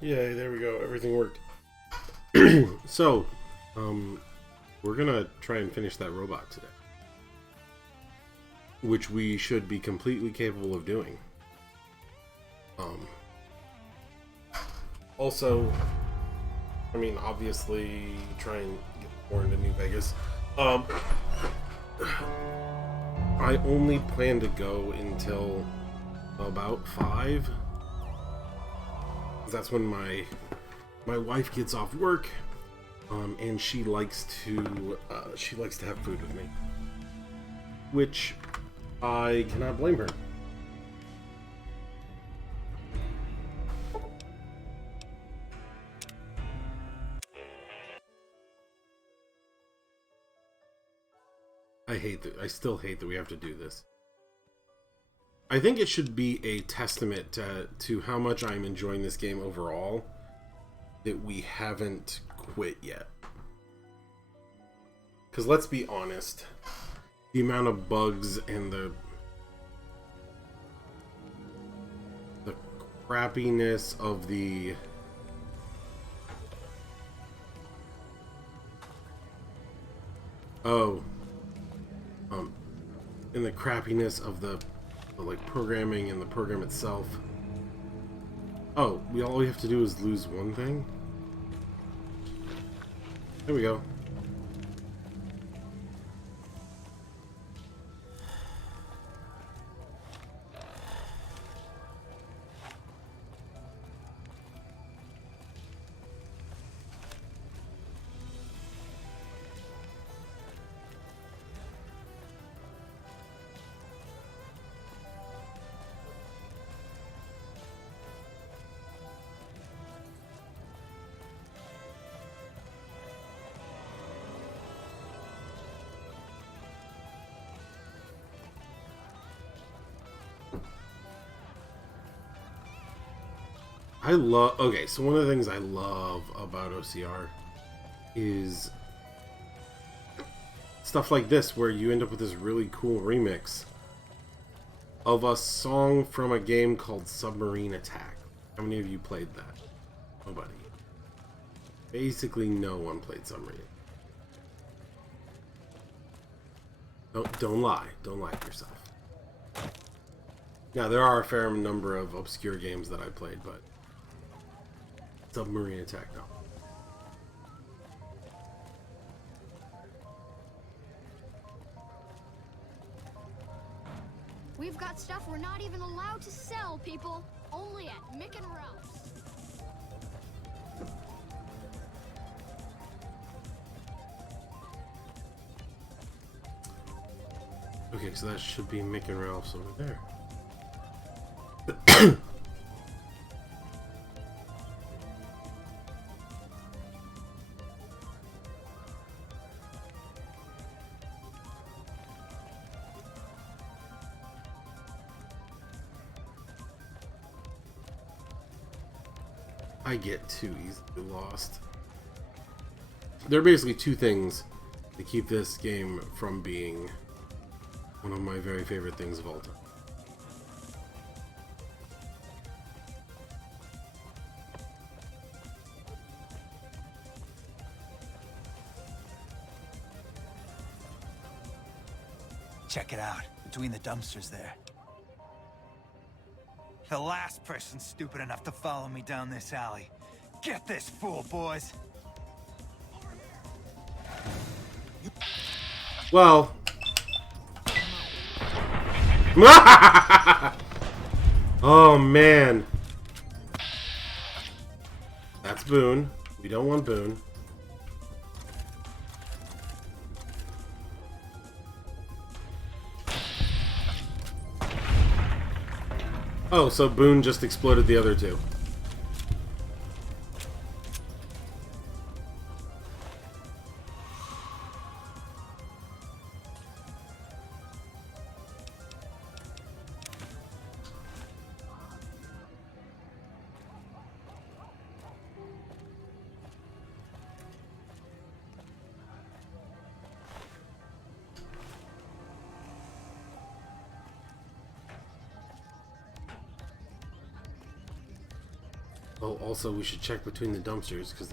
Yay, there we go. Everything worked. So, we're gonna try and finish that robot today. Which we should be completely capable of doing. Also, I mean, obviously, try and get more into New Vegas. I only plan to go until about 5. That's when my wife gets off work, and she likes to have food with me, which I cannot blame her. I still hate that we have to do this. I think it should be a testament to how much I'm enjoying this game overall that we haven't quit yet. Because let's be honest, the amount of bugs and the crappiness of the and the crappiness of the like programming and the program itself. Oh, all we have to do is lose one thing. There we go. Okay, so one of the things I love about OCR is stuff like this, where you end up with this really cool remix of a song from a game called Submarine Attack. How many of you played that? Nobody. Basically no one played Submarine. Don't lie. Don't lie to yourself. Now, there are a fair number of obscure games that I played, but Submarine Attack, no. We've got stuff we're not even allowed to sell, people. Only at Mick and Ralph's. Okay, so that should be Mick and Ralph's over there. I get too easily lost. There are basically two things that keep this game from being one of my very favorite things of all time. Check it out, between the dumpsters there. The last person stupid enough to follow me down this alley. Get this fool, boys! Well... Oh, man. That's Boone. We don't want Boone. Oh, so Boone just exploded the other two. Oh, also, we should check between the dumpsters, because...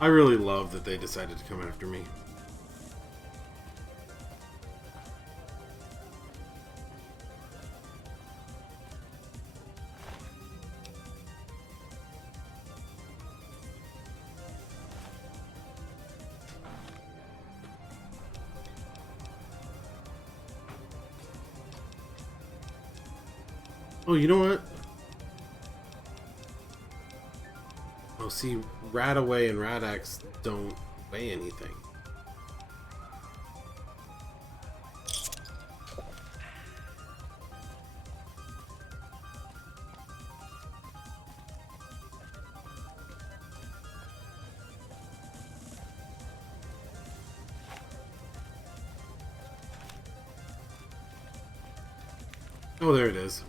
I really love that they decided to come after me. Oh, you know what? Oh, see, Radaway and Radax don't weigh anything. Oh, there it is.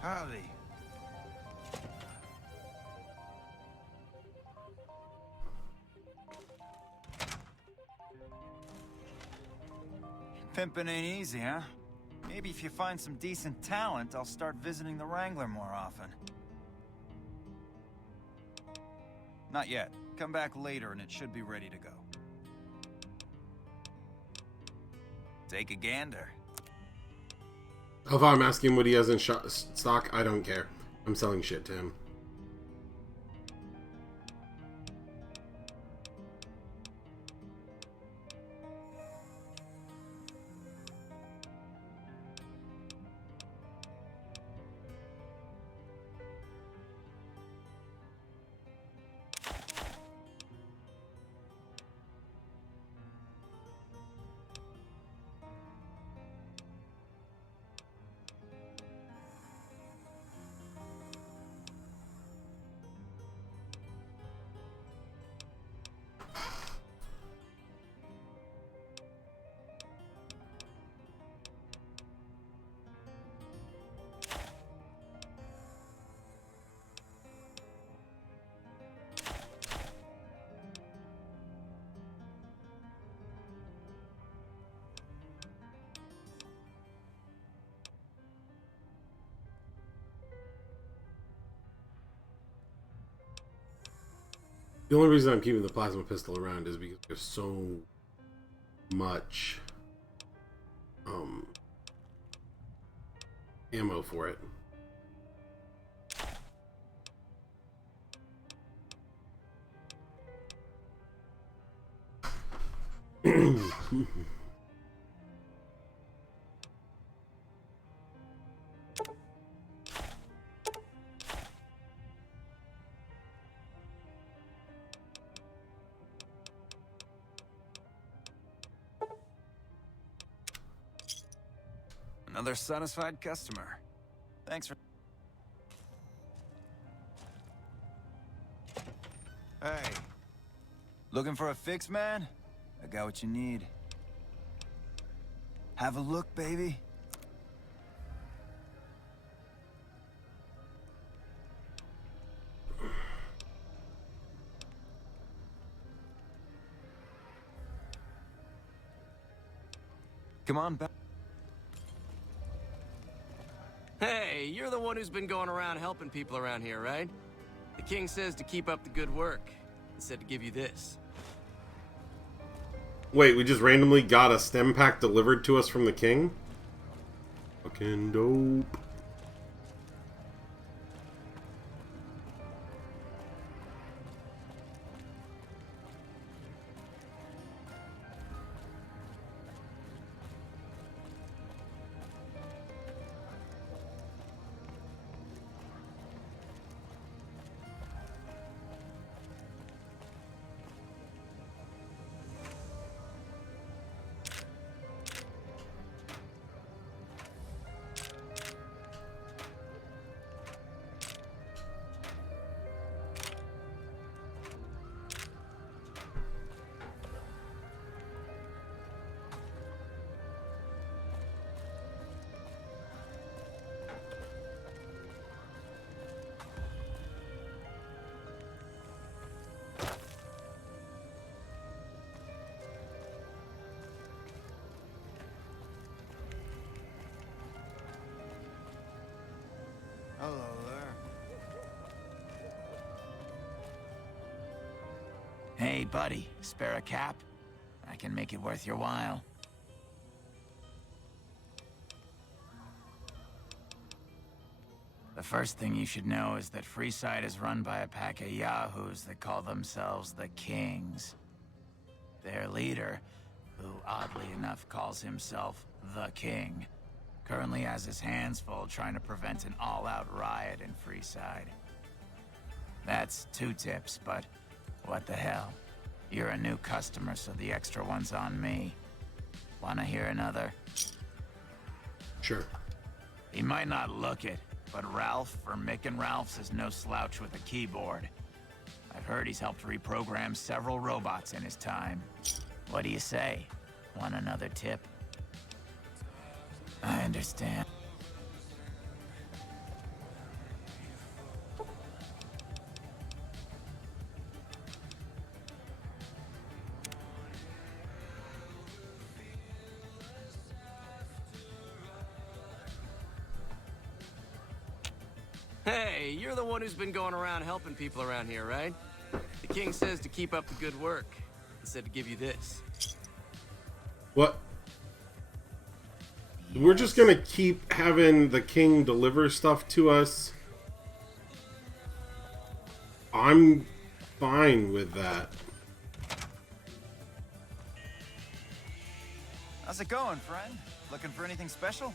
Howdy. Pimping ain't easy, huh? Maybe if you find some decent talent, I'll start visiting the Wrangler more often. Not yet. Come back later and it should be ready to go. Take a gander. If I'm asking what he has in stock, I don't care. I'm selling shit to him. The only reason I'm keeping the plasma pistol around is because there's so much ammo for it. Another satisfied customer. Thanks for... Hey. Looking for a fix, man? I got what you need. Have a look, baby. Come on back. Hey, you're the one who's been going around helping people around here, right? The king says to keep up the good work. He said to give you this. Wait, we just randomly got a stem pack delivered to us from the king? Fucking dope. Hey, buddy, spare a cap? I can make it worth your while. The first thing you should know is that Freeside is run by a pack of yahoos that call themselves the Kings. Their leader, who oddly enough calls himself the King, currently has his hands full trying to prevent an all-out riot in Freeside. That's 2 tips, but what the hell? You're a new customer, so the extra one's on me. Wanna hear another? Sure. He might not look it, but Ralph for Mick and Ralph's is no slouch with a keyboard. I've heard he's helped reprogram several robots in his time. What do you say? Want another tip? I understand. Hey, you're the one who's been going around helping people around here, right? The king says to keep up the good work. He said to give you this. What? We're just gonna keep having the king deliver stuff to us. I'm fine with that. How's it going, friend? Looking for anything special?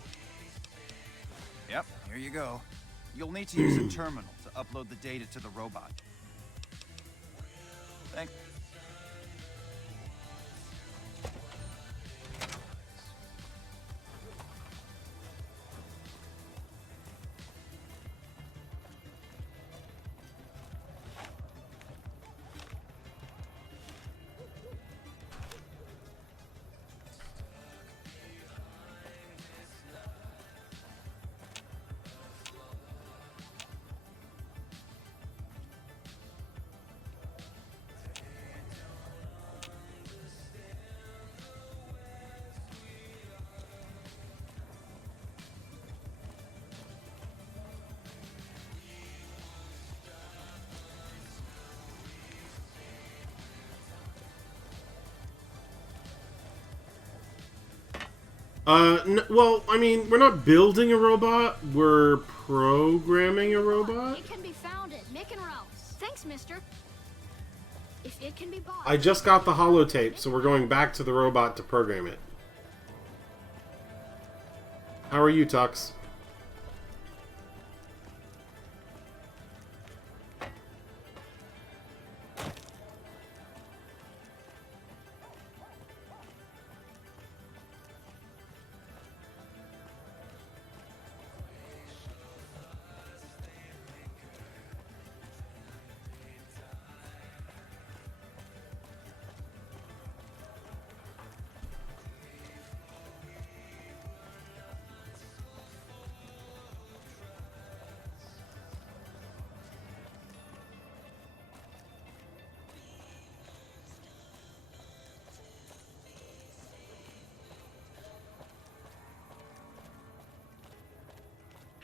Yep, here you go. You'll need to use a terminal to upload the data to the robot. Thanks. Well, I mean, we're not building a robot, we're programming a robot. It can be found at Mick and Ralph's. Thanks, mister. If it can be bought... I just got the holotape, so we're going back to the robot to program it. How are you, Tux?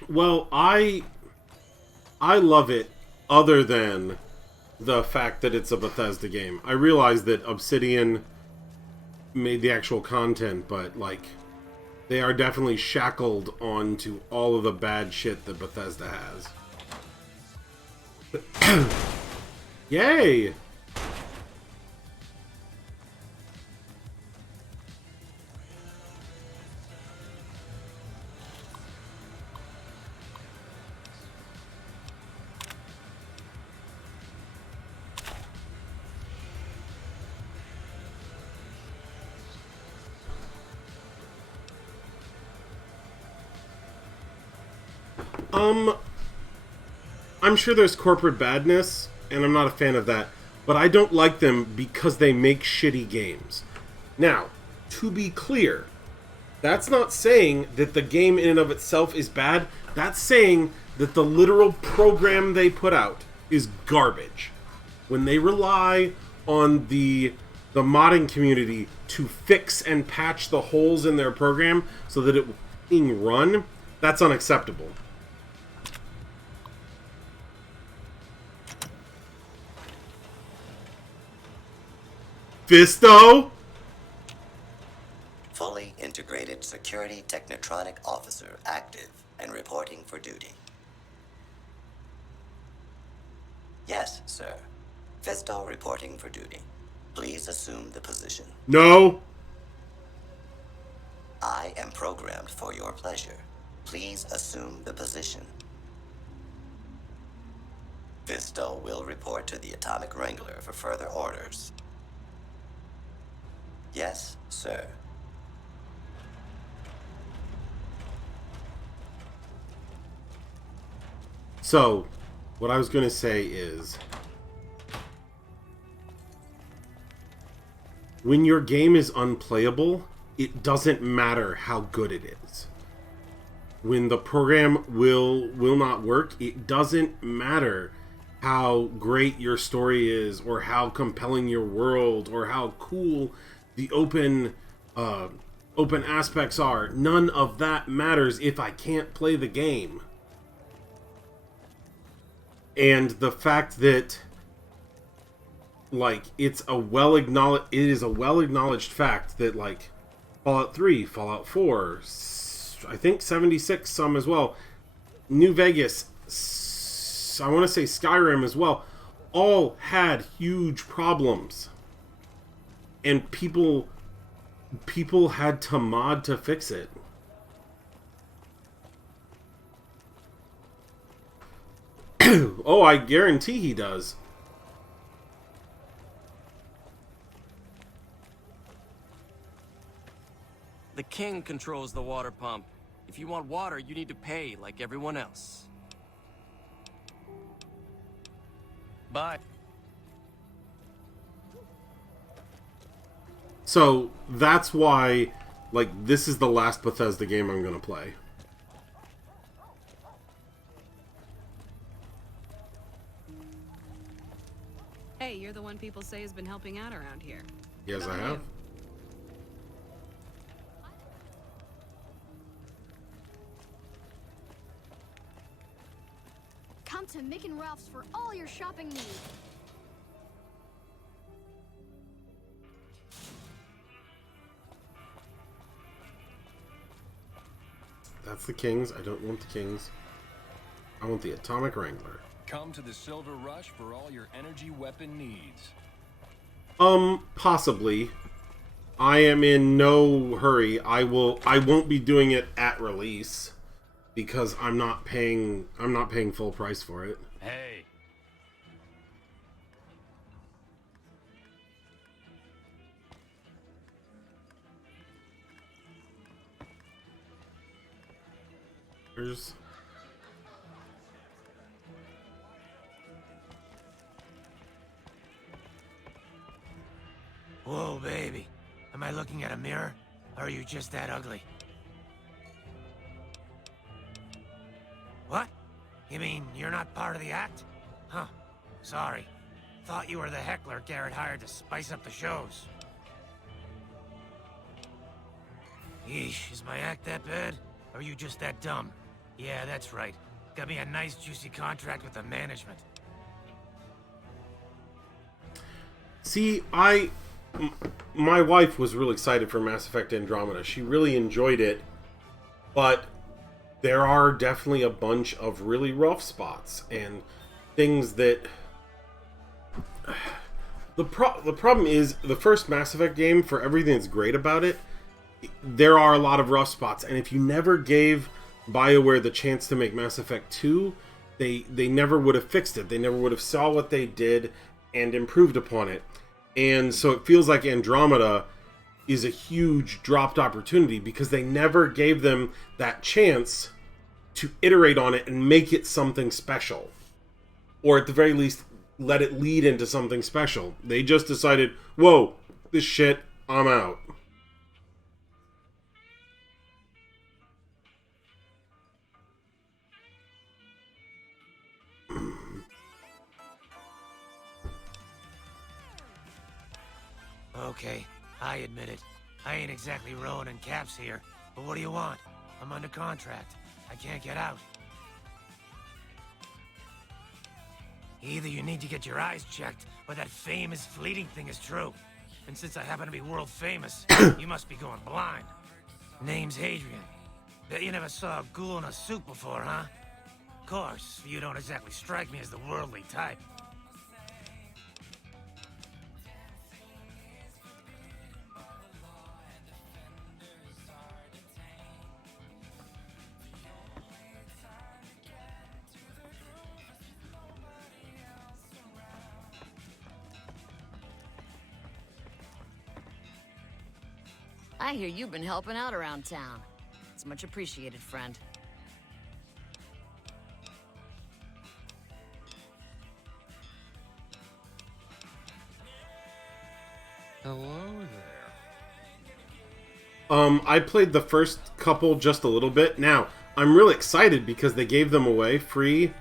Well, I love it, other than the fact that it's a Bethesda game. I realize that Obsidian made the actual content, but, like, they are definitely shackled onto all of the bad shit that Bethesda has. Yay! I'm sure there's corporate badness, and I'm not a fan of that, but I don't like them because they make shitty games. Now, to be clear, that's not saying that the game in and of itself is bad. That's saying that the literal program they put out is garbage. When they rely on the modding community to fix and patch the holes in their program so that it will run, that's unacceptable. Fisto? Fully integrated security technotronic officer active and reporting for duty. Yes, sir. Fisto reporting for duty. Please assume the position. No. I am programmed for your pleasure. Please assume the position. Fisto will report to the Atomic Wrangler for further orders. Yes, sir. So, what I was going to say is, when your game is unplayable, it doesn't matter how good it is. When the program will not work, it doesn't matter how great your story is, or how compelling your world, or how cool the open aspects are. None of that matters if I can't play the game. And the fact that, like, it is a well acknowledged fact that, like, Fallout 3, Fallout 4, I think 76 some as well, New Vegas, I want to say Skyrim as well, all had huge problems. And people had to mod to fix it. Oh, I guarantee he does. The king controls the water pump. If you want water, you need to pay like everyone else. Bye. So, that's why, like, this is the last Bethesda game I'm gonna play. Hey, you're the one people say has been helping out around here. Yes, Good I for have. you. Come to Mick and Ralph's for all your shopping needs. That's the Kings. I don't want the Kings. I want the Atomic Wrangler. Come to the Silver Rush for all your energy weapon needs. Possibly. I am in no hurry. I won't be doing it at release because I'm not paying full price for it. Hey. There's Whoa, baby. Am I looking at a mirror? Or are you just that ugly? What? You mean you're not part of the act? Huh. Sorry. Thought you were the heckler Garrett hired to spice up the shows. Yeesh, is my act that bad? Or are you just that dumb? Yeah, that's right. Got me a nice juicy contract with the management. See, my wife was really excited for Mass Effect Andromeda. She really enjoyed it, but there are definitely a bunch of really rough spots and things that... The problem is, the first Mass Effect game, for everything that's great about it, there are a lot of rough spots, and if you never gave BioWare the chance to make Mass Effect 2, they never would have fixed it. They never would have saw what they did and improved upon it. And so it feels like Andromeda is a huge dropped opportunity because they never gave them that chance to iterate on it and make it something special. Or at the very least, let it lead into something special. They just decided, whoa, this shit, I'm out. Okay, I admit it. I ain't exactly rowing in caps here, but what do you want? I'm under contract. I can't get out. Either you need to get your eyes checked, or that fame is fleeting thing is true. And since I happen to be world famous, you must be going blind. Name's Hadrian. Bet you never saw a ghoul in a suit before, huh? Of course, you don't exactly strike me as the worldly type. I hear you've been helping out around town. It's much appreciated, friend. Hello there. I played the first couple just a little bit. Now, I'm really excited because they gave them away free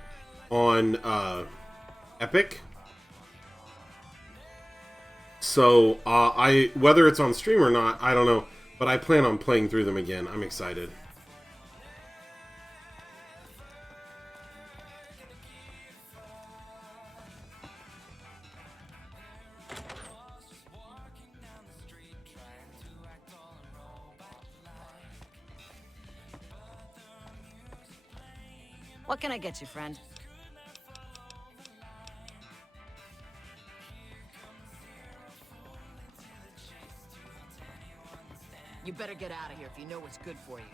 on Epic. So, whether it's on stream or not, I don't know. But I plan on playing through them again. I'm excited. What can I get you, friend? You better get out of here if you know what's good for you.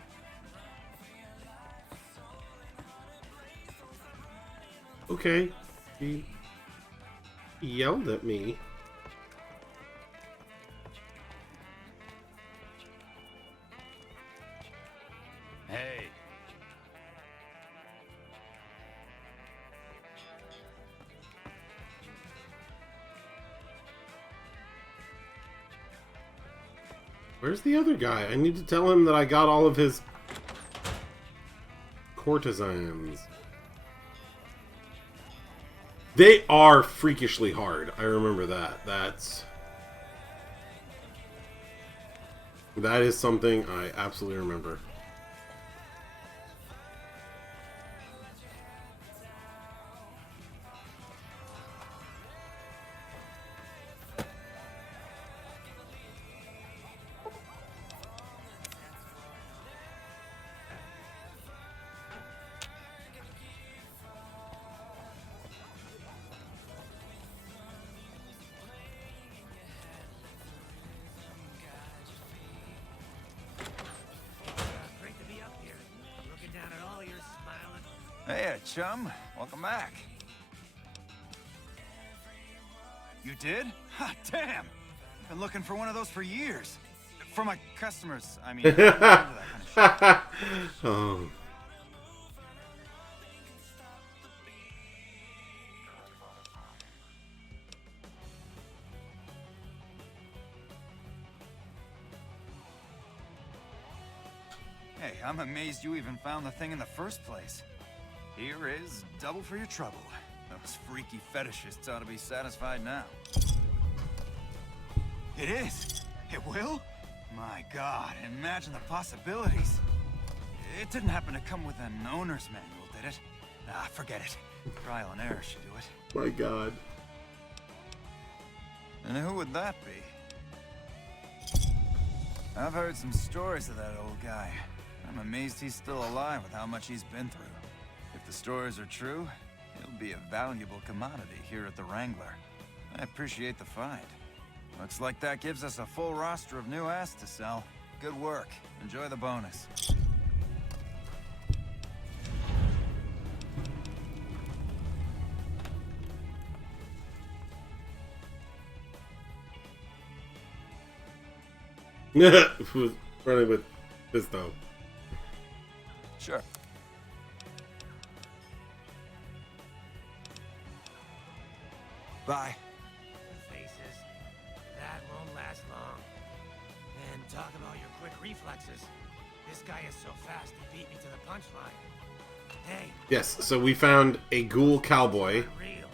Okay. He yelled at me. Hey. Where's the other guy? I need to tell him that I got all of his courtesans. They are freakishly hard. I remember that. That is something I absolutely remember. Great to be up here. Looking down at all your smiling. Hey, chum. Welcome back. You did? Ha, damn! Been looking for one of those for years. For my customers, I mean. I'm into that kind of shit. Oh. Hey, I'm amazed you even found the thing in the first place. Here is double for your trouble. Those freaky fetishists ought to be satisfied now. It is! It will? My god, imagine the possibilities. It didn't happen to come with an owner's manual, did it? Ah, forget it. Trial and error should do it. My god. And who would that be? I've heard some stories of that old guy. I'm amazed he's still alive with how much he's been through. If the stories are true, he'll be a valuable commodity here at the Wrangler. I appreciate the find. Looks like that gives us a full roster of new ass to sell. Good work. Enjoy the bonus. Who's running with this though? Sure. Bye. Faces. That won't last long. And talk about your quick reflexes. This guy is so fast he beat me to the punchline. Hey. Yes, so we found a ghoul cowboy, Not real.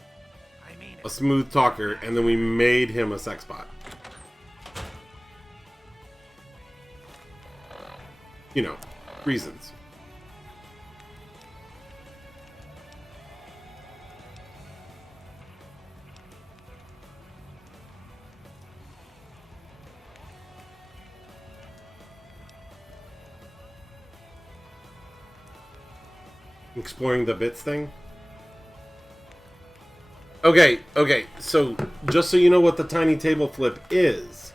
I mean a it. smooth talker, and then we made him a sex bot. You know, reasons. Exploring the bits thing? Okay, so just so you know what the tiny table flip is,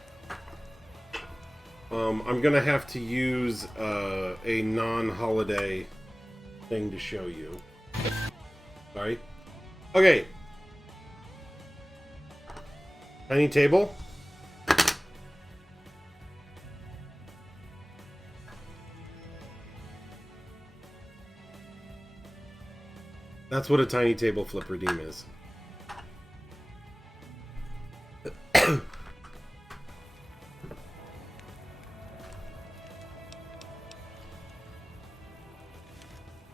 I'm gonna have to use a non-holiday thing to show you. Sorry. Okay. Tiny table. That's what a tiny table flip redeem is.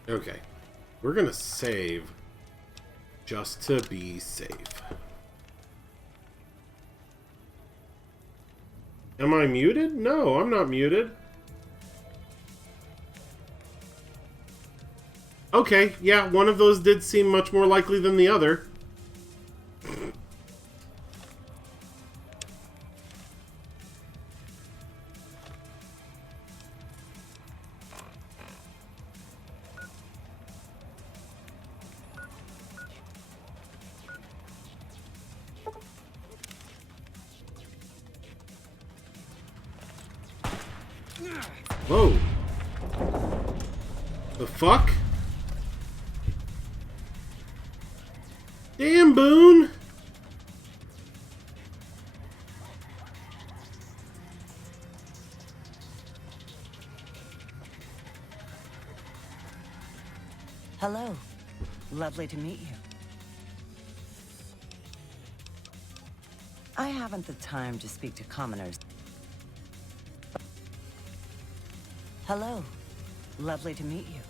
Okay. We're gonna save just to be safe. Am I muted? No, I'm not muted. Okay, yeah, one of those did seem much more likely than the other. Whoa. The fuck? Damn, Boone! Hello. Lovely to meet you. I haven't the time to speak to commoners. Hello. Lovely to meet you.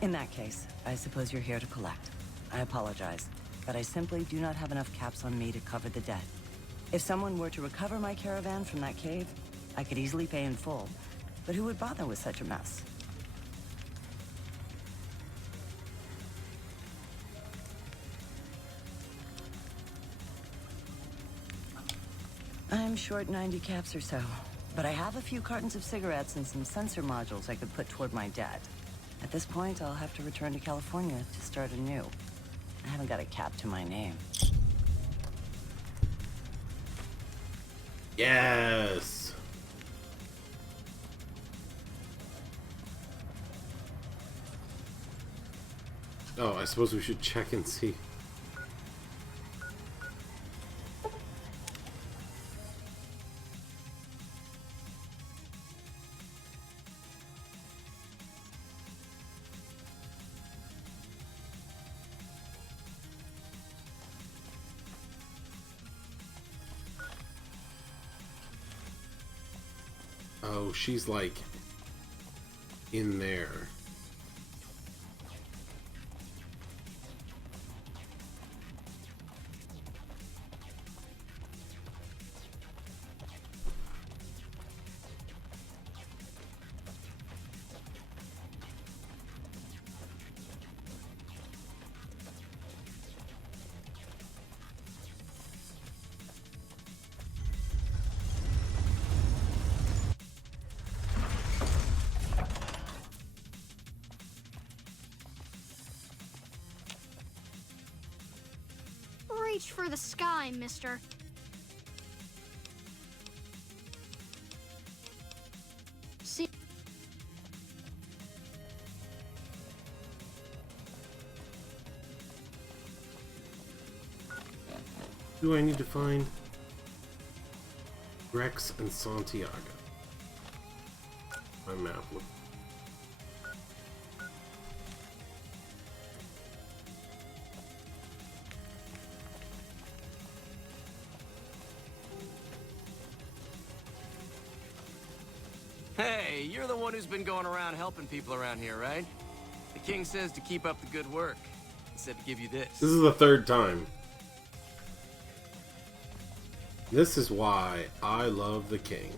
In that case, I suppose you're here to collect. I apologize, but I simply do not have enough caps on me to cover the debt. If someone were to recover my caravan from that cave, I could easily pay in full, but who would bother with such a mess? I'm short 90 caps or so, but I have a few cartons of cigarettes and some sensor modules I could put toward my debt. At this point, I'll have to return to California to start anew. I haven't got a cap to my name. Yes! Oh, I suppose we should check and see. Oh, she's like in there. Reach for the sky, mister. See? Who do I need to find? Rex and Santiago. My map. Hey, you're the one who's been going around helping people around here, right? The king says to keep up the good work. He said to give you this. This is the third time. This is why I love the king.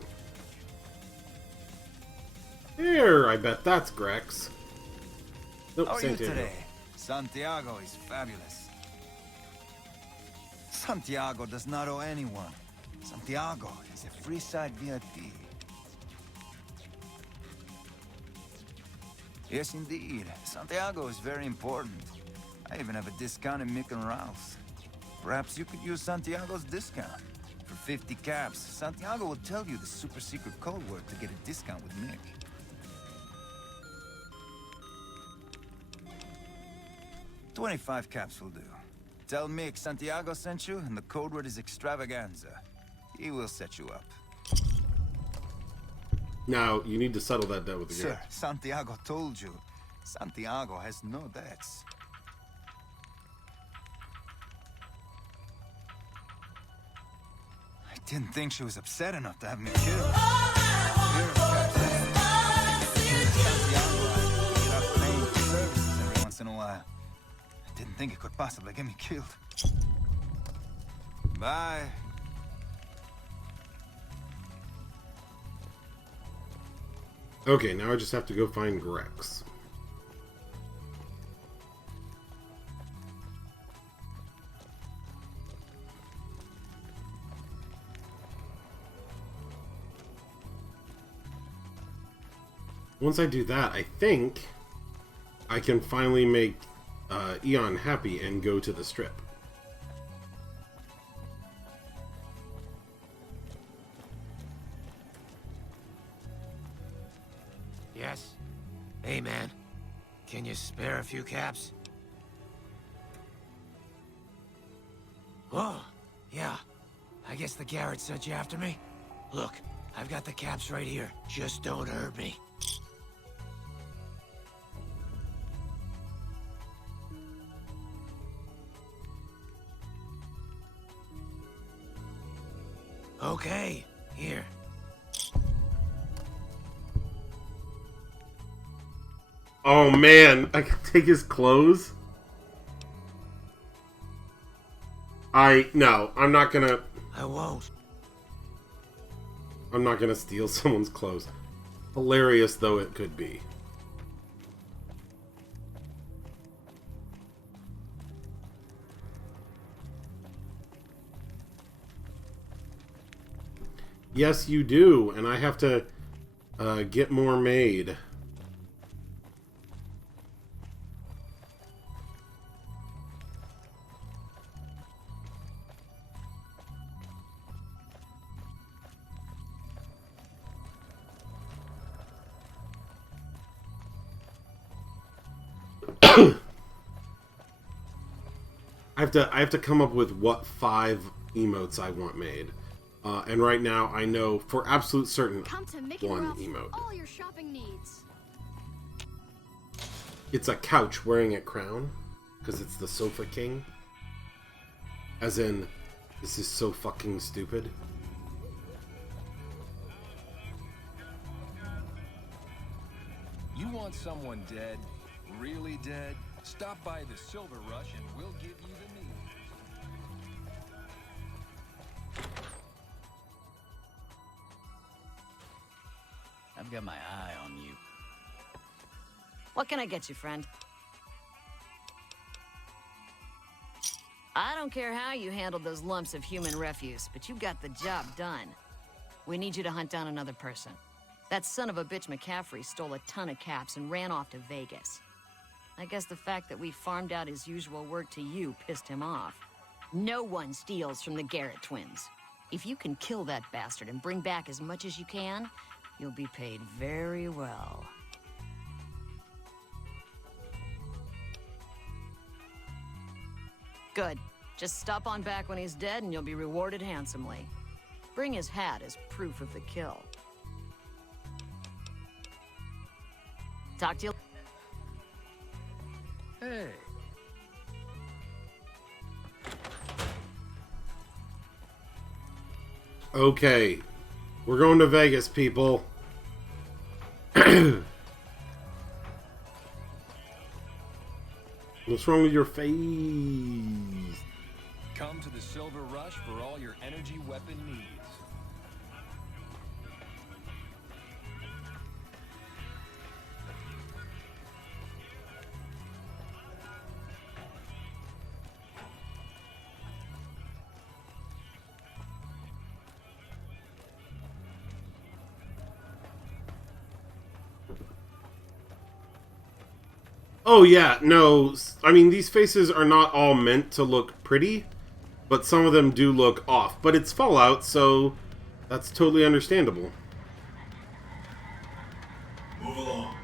Here, I bet that's Grex. Nope, How are you Santiago. today? Santiago is fabulous. Santiago does not owe anyone. Santiago is a Freeside VIP. Yes, indeed. Santiago is very important. I even have a discount in Mick and Ralph's. Perhaps you could use Santiago's discount. For 50 caps, Santiago will tell you the super secret code word to get a discount with Mick. $25 caps will do. Tell Mick Santiago sent you, and the code word is extravaganza. He will set you up. Now, you need to settle that debt with the Sir, guy. Santiago told you. Santiago has no debts. I didn't think she was upset enough to have me killed. Here, Santiago, I stop paying for services every once in a while. I didn't think it could possibly get me killed. Bye. Okay, now I just have to go find Grex. Once I do that, I think I can finally make Eon happy and go to the strip. Yes? Hey, man. Can you spare a few caps? Oh, yeah. I guess the Garrett sent you after me? Look, I've got the caps right here. Just don't hurt me. Okay, here. Oh man, I can take his clothes? No, I'm not gonna... I won't. I'm not gonna steal someone's clothes. Hilarious though it could be. Yes, you do, and I have to get more made. I have to come up with what 5 emotes I want made. And right now, I know for absolute certain Come to Mick and one Ralph's for emote. all your shopping needs. It's a couch wearing a crown, because it's the Sofa King. As in, this is so fucking stupid. You want someone dead? Really dead? Stop by the Silver Rush and we'll give you the news. I've got my eye on you. What can I get you, friend? I don't care how you handled those lumps of human refuse, but you got the job done. We need you to hunt down another person. That son of a bitch McCaffrey stole a ton of caps and ran off to Vegas. I guess the fact that we farmed out his usual work to you pissed him off. No one steals from the Garrett twins. If you can kill that bastard and bring back as much as you can, you'll be paid very well. Good. Just stop on back when he's dead and you'll be rewarded handsomely. Bring his hat as proof of the kill. Talk to you. Hey. Okay. We're going to Vegas, people. What's wrong with your face? Come to the Silver Rush for all your energy weapon needs. Oh yeah, no, I mean, these faces are not all meant to look pretty, but some of them do look off. But it's Fallout, so that's totally understandable. Move along.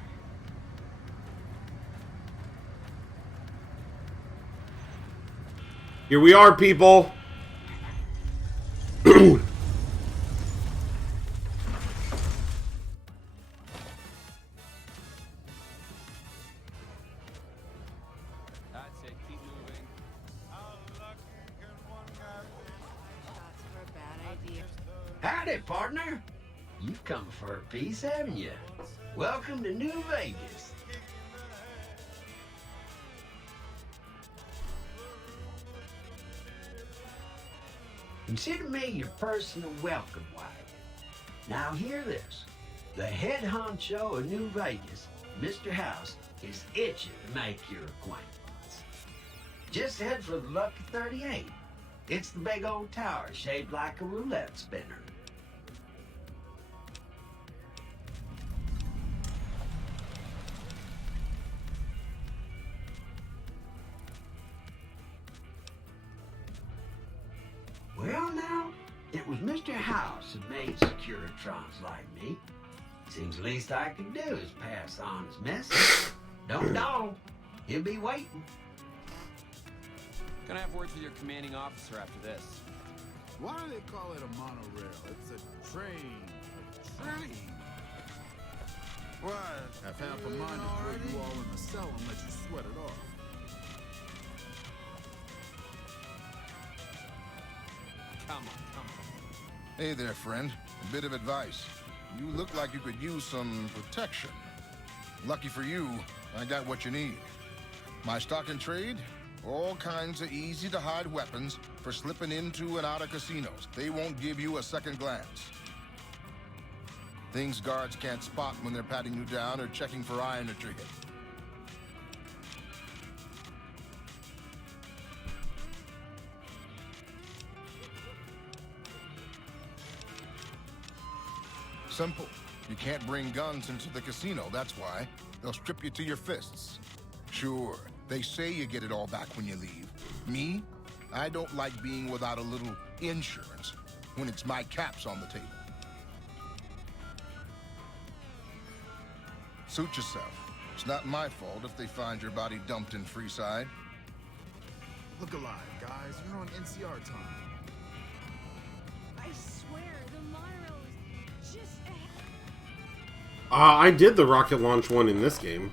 Here we are, people! That's it. Keep moving. Howdy, partner. You've come for a piece, haven't you? Welcome to New Vegas. Consider me your personal welcome wagon. Now hear this. The head honcho of New Vegas, Mr. House, is itching to make your acquaintance. Just head for the Lucky 38. It's the big old tower shaped like a roulette spinner. Well now, it was Mr. House who made Securitrons like me. Seems the least I can do is pass on his message. Don't dawdle. He'll be waiting. Gonna have words with your commanding officer after this. Why do they call it a monorail? It's a train. A train. Why? Have half a mind to throw you all in the cell and let you sweat it off. Come on. Hey there, friend. A bit of advice. You look like you could use some protection. Lucky for you, I got what you need. My stock and trade? All kinds of easy-to-hide weapons for slipping into and out of casinos. They won't give you a second glance. Things guards can't spot when they're patting you down or checking for iron at your hip. Simple. You can't bring guns into the casino, that's why. They'll strip you to your fists. Sure, they say you get it all back when you leave. Me? I don't like being without a little insurance when it's my caps on the table. Suit yourself. It's not my fault if they find your body dumped in Freeside. Look alive, guys. You're on NCR time. I swear, the monorail is just ahead. I did the rocket launch one in this game.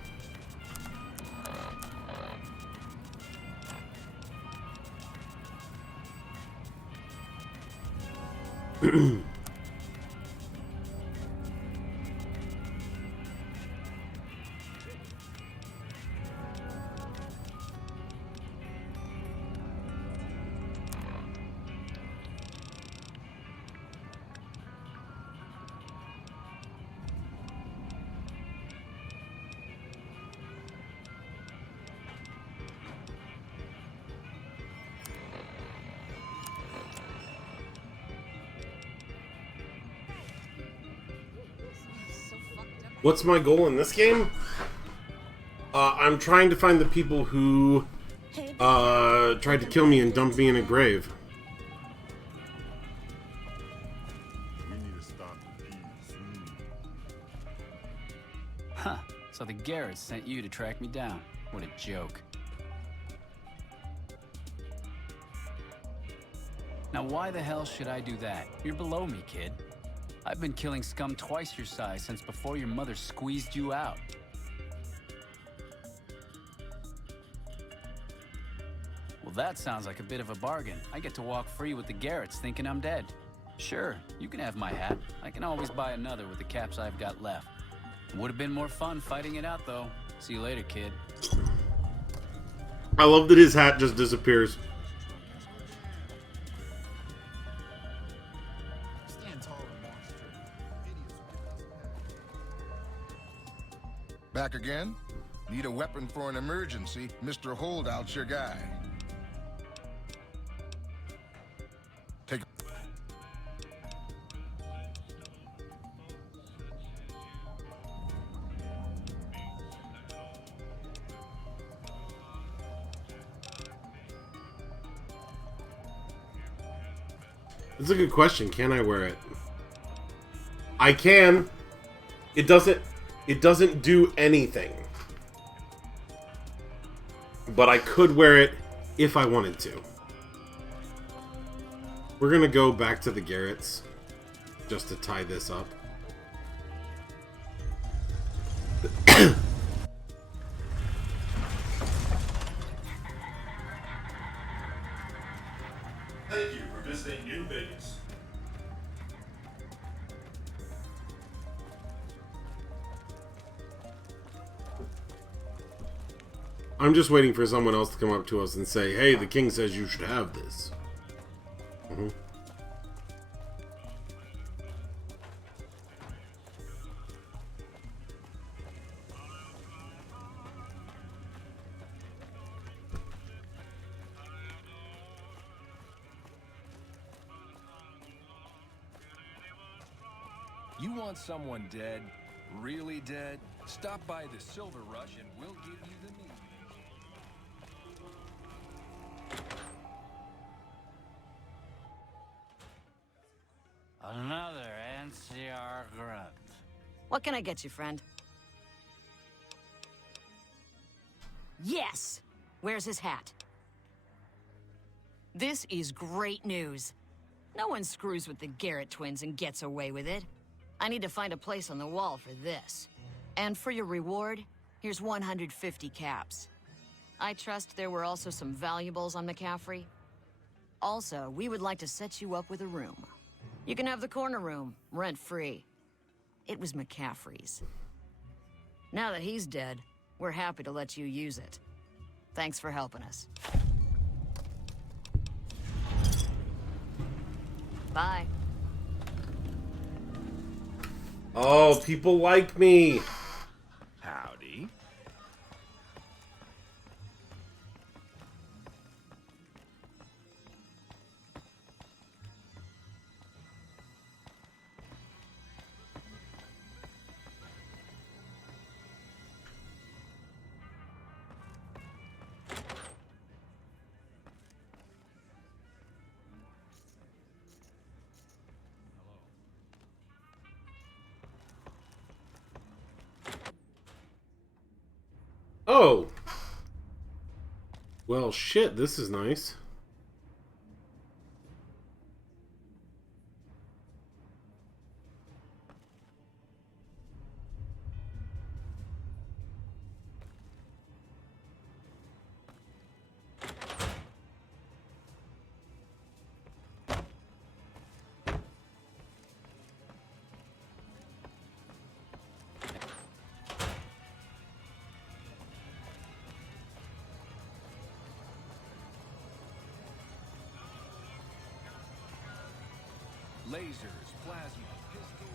What's my goal in this game? I'm trying to find the people who tried to kill me and dump me in a grave. We need to stop the feed soon. Huh. So the Garretts sent you to track me down. What a joke. Now why the hell should I do that? You're below me, kid. I've been killing scum twice your size since before your mother squeezed you out. Well, that sounds like a bit of a bargain. I get to walk free with the Garretts thinking I'm dead. Sure, you can have my hat. I can always buy another with the caps I've got left. Would have been more fun fighting it out, though. See you later, kid. I love that his hat just disappears. Back again? Need a weapon for an emergency? Mr. Holdout's your guy. Take. That's a good question. Can I wear it? I can. It doesn't do anything. But I could wear it if I wanted to. We're gonna go back to the Garretts just to tie this up. Thank you for visiting New Vegas. I'm just waiting for someone else to come up to us and say, hey, the king says you should have this. Mm-hmm. You want someone dead? Really dead? Stop by the Silver Rush and we'll give you the meat. Another NCR grunt. What can I get you, friend? Yes! Where's his hat? This is great news. No one screws with the Garrett twins and gets away with it. I need to find a place on the wall for this. And for your reward, here's 150 caps. I trust there were also some valuables on McCaffrey. Also, we would like to set you up with a room. You can have the corner room, rent-free. It was McCaffrey's. Now that he's dead, we're happy to let you use it. Thanks for helping us. Bye. Oh, people like me. Howdy. Oh. Well, shit, this is nice. Lasers, plasma, pistols.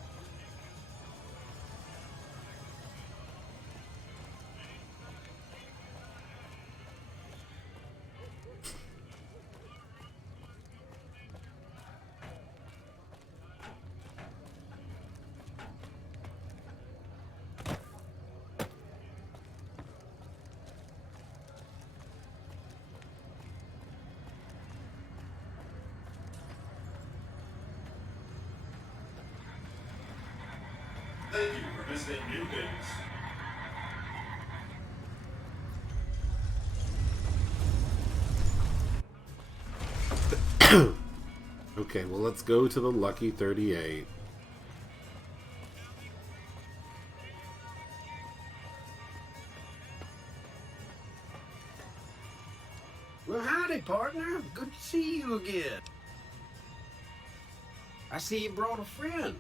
Thank you for visiting New Vegas. Okay, well, let's go to the Lucky 38. Well, howdy, partner. Good to see you again. I see you brought a friend.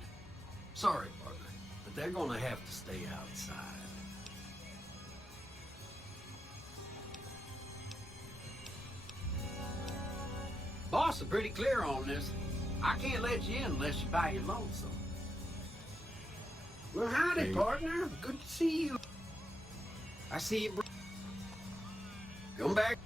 Sorry, partner, but they're gonna have to stay outside. Boss is pretty clear on this. I can't let you in unless you buy your lonesome. Well, howdy, Hey. partner. Good to see you. I see you. Come back.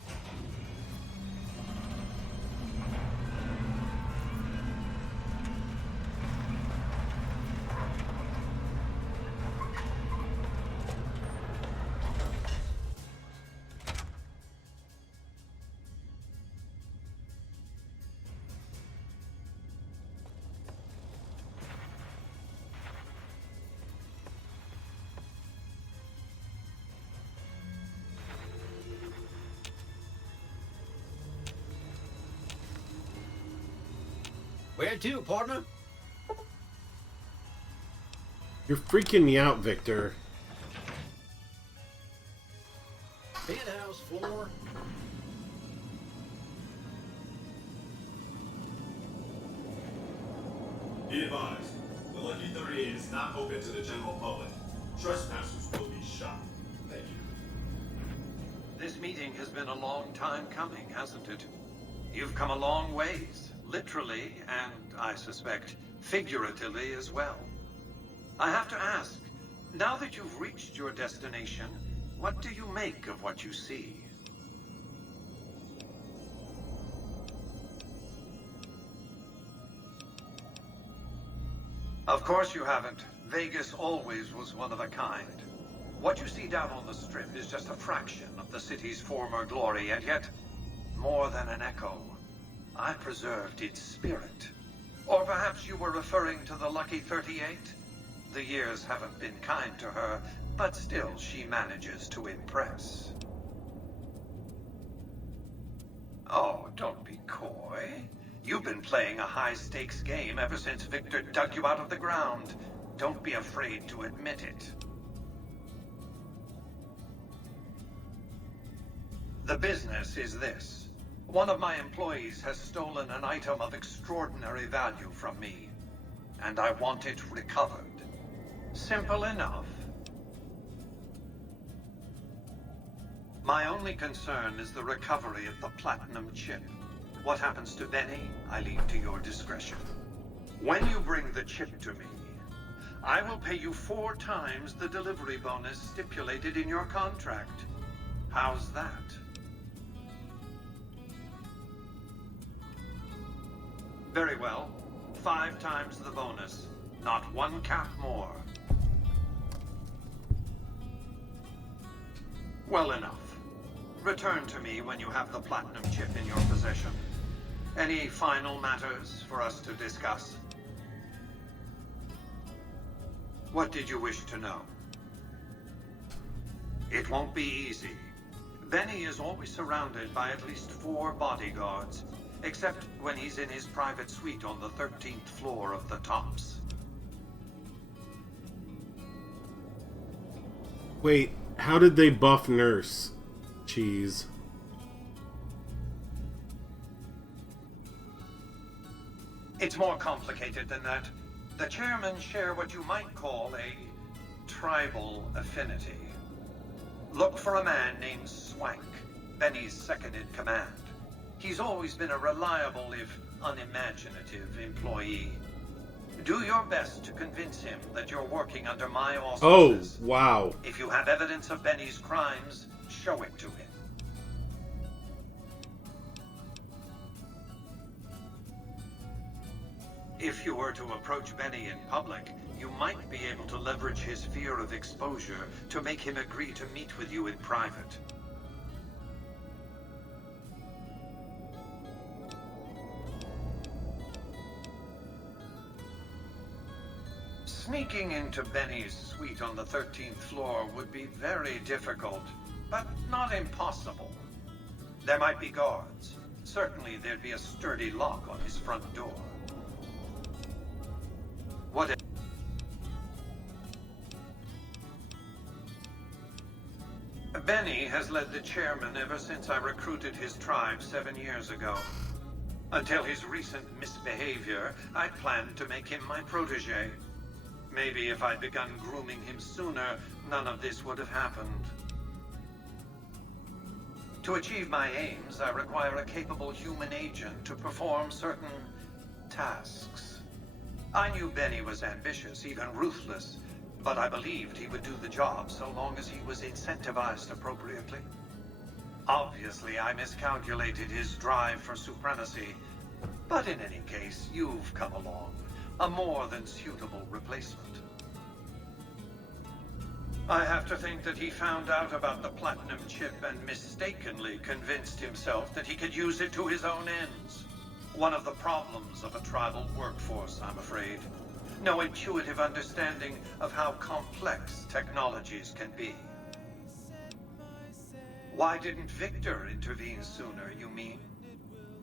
Where to, partner? You're freaking me out, Victor. Penthouse floor. Be advised, the Lucky 38 is not open to the general public. Trespassers will be shot. Thank you. This meeting has been a long time coming, hasn't it? You've come a long ways, literally, and I suspect figuratively as well. I have to ask, now that you've reached your destination, what do you make of what you see? Of course you haven't. Vegas always was one of a kind. What you see down on the Strip is just a fraction of the city's former glory, and yet, more than an echo, I preserved its spirit. Or perhaps you were referring to the Lucky 38? The years haven't been kind to her, but still she manages to impress. Oh, don't be coy. You've been playing a high-stakes game ever since Victor dug you out of the ground. Don't be afraid to admit it. The business is this. One of my employees has stolen an item of extraordinary value from me, and I want it recovered. Simple enough. My only concern is the recovery of the platinum chip. What happens to Benny, I leave to your discretion. When you bring the chip to me, I will pay you 4 times the delivery bonus stipulated in your contract. How's that? Very well. 5 times the bonus. Not 1 cap more. Well enough. Return to me when you have the platinum chip in your possession. Any final matters for us to discuss? What did you wish to know? It won't be easy. Benny is always surrounded by at least 4 bodyguards, except when he's in his private suite on the 13th floor of the Tops. Wait, how did they buff Nurse? Cheese. It's more complicated than that. The chairmen share what you might call a tribal affinity. Look for a man named Swank, Benny's second-in-command. He's always been a reliable, if unimaginative, employee. Do your best to convince him that you're working under my auspices. Oh, wow. If you have evidence of Benny's crimes, show it to him. If you were to approach Benny in public, you might be able to leverage his fear of exposure to make him agree to meet with you in private. Sneaking into Benny's suite on the 13th floor would be very difficult, but not impossible. There might be guards. Certainly there'd be a sturdy lock on his front door. What if... Benny has led the chairman ever since I recruited his tribe 7 years ago. Until his recent misbehavior, I'd planned to make him my protege. Maybe if I'd begun grooming him sooner, none of this would have happened. To achieve my aims, I require a capable human agent to perform certain tasks. I knew Benny was ambitious, even ruthless, but I believed he would do the job so long as he was incentivized appropriately. Obviously, I miscalculated his drive for supremacy, but in any case, you've come along. A more than suitable replacement. I have to think that he found out about the platinum chip and mistakenly convinced himself that he could use it to his own ends. One of the problems of a tribal workforce, I'm afraid. No intuitive understanding of how complex technologies can be. Why didn't Victor intervene sooner, you mean?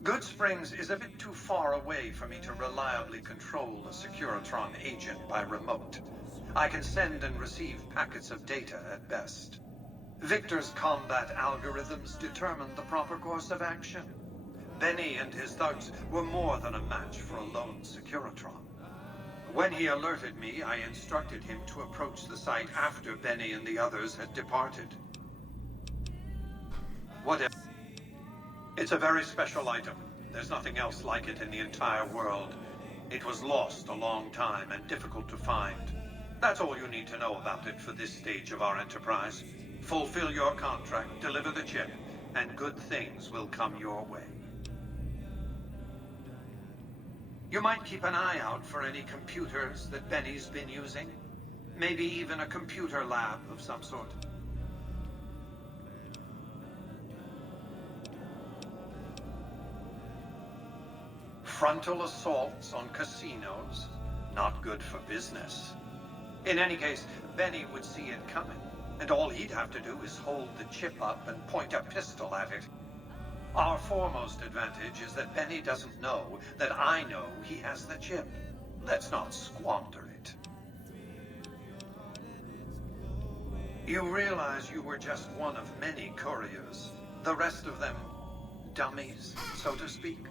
Good Springs is a bit too far away for me to reliably control a Securitron agent by remote. I can send and receive packets of data at best. Victor's combat algorithms determined the proper course of action. Benny and his thugs were more than a match for a lone Securitron. When he alerted me, I instructed him to approach the site after Benny and the others had departed. What if? It's a very special item. There's nothing else like it in the entire world. It was lost a long time and difficult to find. That's all you need to know about it for this stage of our enterprise. Fulfill your contract, deliver the chip, and good things will come your way. You might keep an eye out for any computers that Benny's been using. Maybe even a computer lab of some sort. Frontal assaults on casinos, not good for business. In any case, Benny would see it coming, and all he'd have to do is hold the chip up and point a pistol at it. Our foremost advantage is that Benny doesn't know that I know he has the chip. Let's not squander it. You realize you were just one of many couriers. The rest of them, dummies, so to speak.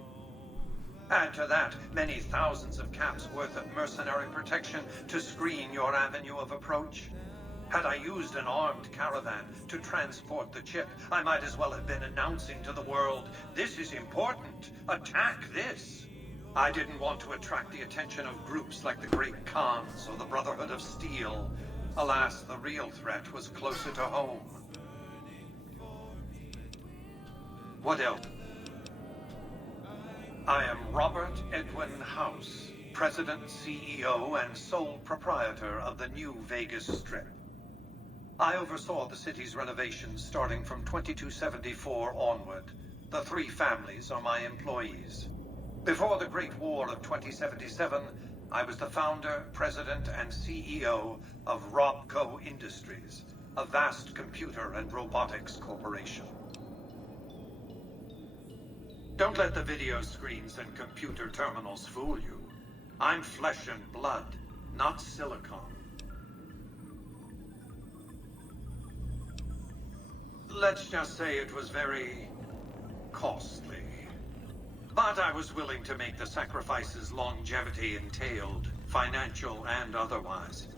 Add to that many thousands of caps worth of mercenary protection to screen your avenue of approach. Had I used an armed caravan to transport the chip, I might as well have been announcing to the world, this is important, attack this. I didn't want to attract the attention of groups like the Great Khans or the Brotherhood of Steel. Alas, the real threat was closer to home. What else? I am Robert Edwin House, President, CEO, and sole proprietor of the New Vegas Strip. I oversaw the city's renovations starting from 2274 onward. The three families are my employees. Before the Great War of 2077, I was the founder, president, and CEO of Robco Industries, a vast computer and robotics corporation. Don't let the video screens and computer terminals fool you. I'm flesh and blood, not silicon. Let's just say it was very costly. But I was willing to make the sacrifices longevity entailed, financial and otherwise.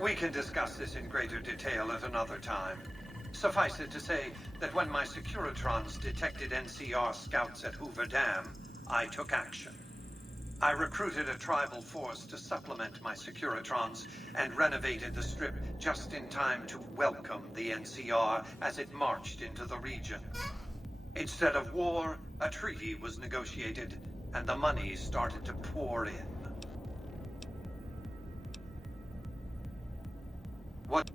We can discuss this in greater detail at another time. Suffice it to say that when my Securitrons detected NCR scouts at Hoover Dam, I took action. I recruited a tribal force to supplement my Securitrons and renovated the Strip just in time to welcome the NCR as it marched into the region. Instead of war, a treaty was negotiated, and the money started to pour in. What?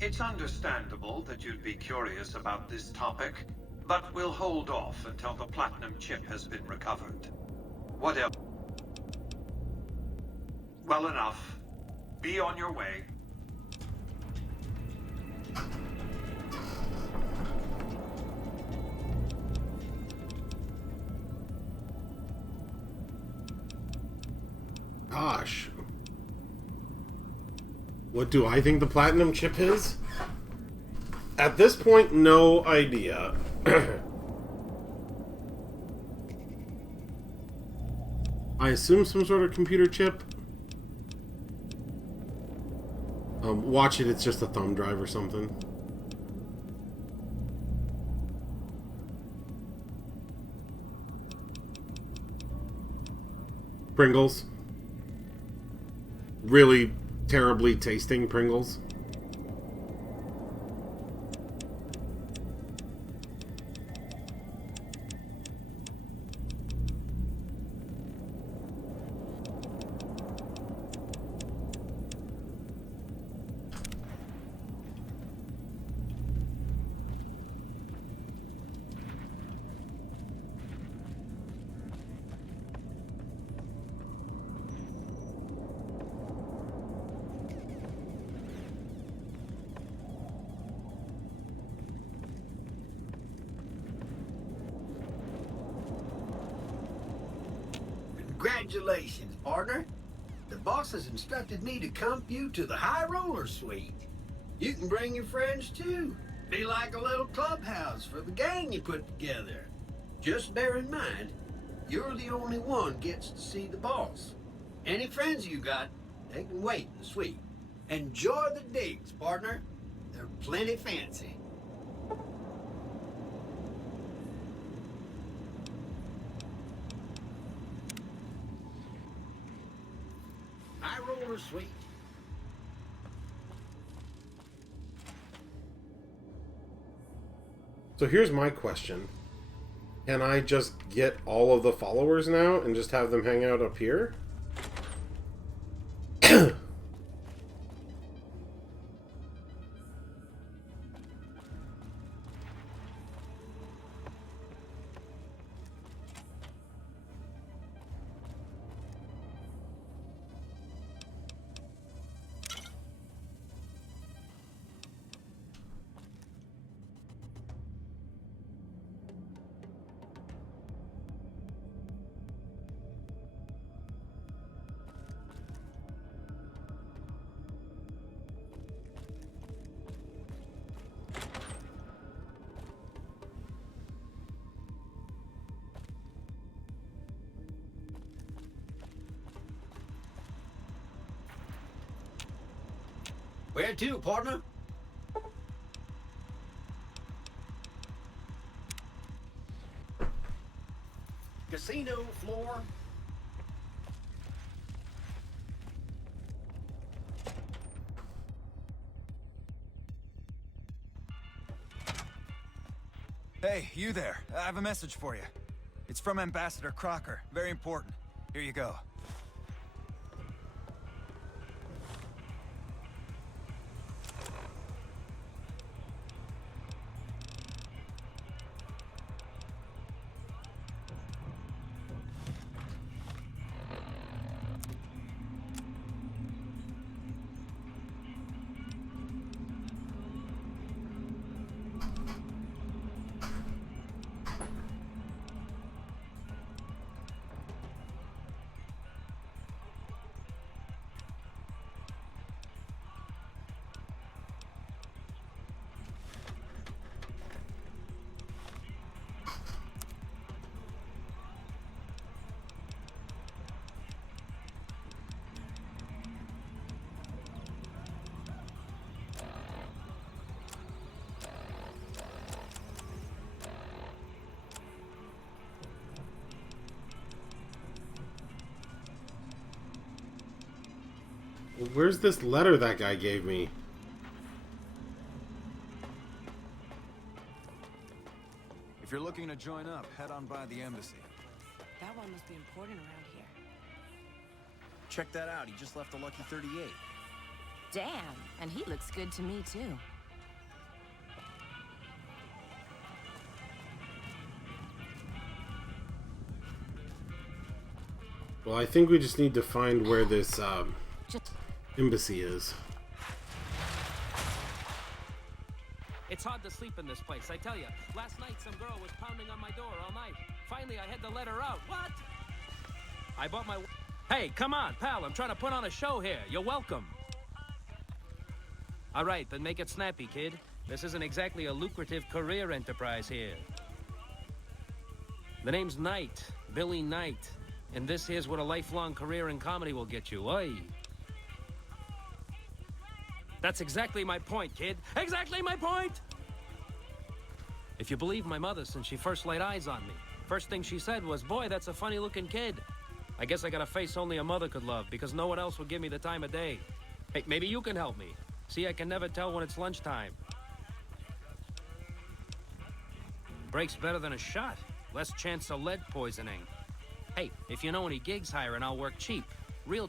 It's understandable that you'd be curious about this topic, but we'll hold off until the platinum chip has been recovered. What else? Well enough. Be on your way. Gosh. What do I think the platinum chip is? At this point, no idea. I assume some sort of computer chip. Watch it, it's just a thumb drive or something. Pringles. Really terribly tasting Pringles. Congratulations, partner. The boss has instructed me to comp you to the High Roller Suite. You can bring your friends too. Be like a little clubhouse for the gang you put together. Just bear in mind, you're the only one gets to see the boss. Any friends you got, they can wait in the suite. Enjoy the digs, partner. They're plenty fancy. High Roller Suite. So here's my question. Can I just get all of the followers now and just have them hang out up here? Where to, partner? Casino floor. Hey, you there. I have a message for you. It's from Ambassador Crocker. Very important. Here you go. Where's this letter that guy gave me? If you're looking to join up, head on by the embassy. That one must be important around here. Check that out. He just left a Lucky 38. Damn, and he looks good to me too. Well, I think we just need to find where this embassy is. It's hard to sleep in this place, I tell you. Last night, some girl was pounding on my door all night. Finally, I had to let her out. What? I bought my... Hey, come on, pal. I'm trying to put on a show here. You're welcome. All right, then make it snappy, kid. This isn't exactly a lucrative career enterprise here. The name's Knight. Billy Knight. And this here's what a lifelong career in comedy will get you. Oi. That's exactly my point, kid. Exactly my point! If you believe my mother, since she first laid eyes on me, first thing she said was, boy, that's a funny-looking kid. I guess I got a face only a mother could love, because no one else would give me the time of day. Hey, maybe you can help me. See, I can never tell when it's lunchtime. Break's better than a shot. Less chance of lead poisoning. Hey, if you know any gigs hiring, I'll work cheap. Real...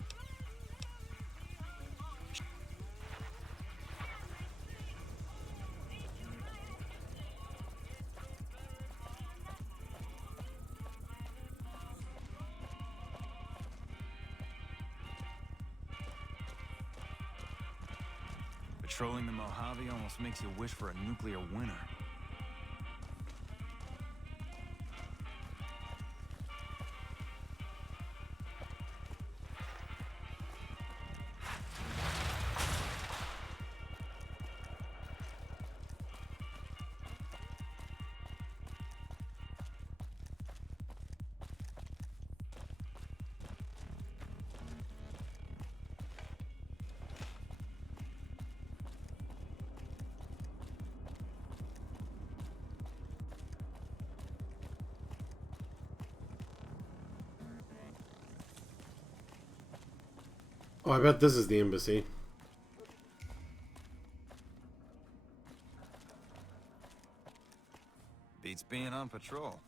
Patrolling the Mojave almost makes you wish for a nuclear winter. Oh, I bet this is the embassy. Beats being on patrol.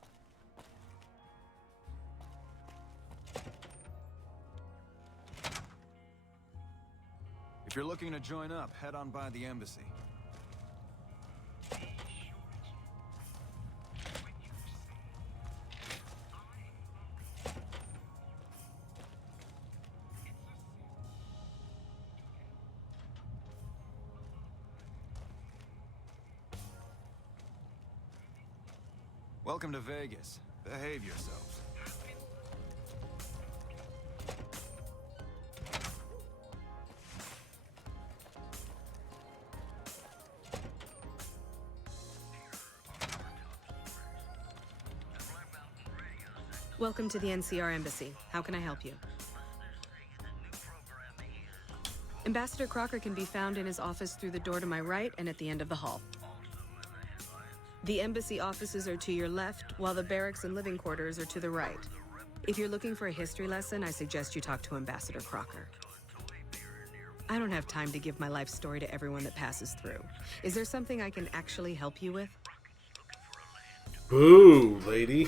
If you're looking to join up, head on by the embassy. Welcome to Vegas. Behave yourselves. Welcome to the NCR Embassy. How can I help you? Ambassador Crocker can be found in his office through the door to my right and at the end of the hall. The embassy offices are to your left, while the barracks and living quarters are to the right. If you're looking for a history lesson, I suggest you talk to Ambassador Crocker. I don't have time to give my life story to everyone that passes through. Is there something I can actually help you with? Boo, lady.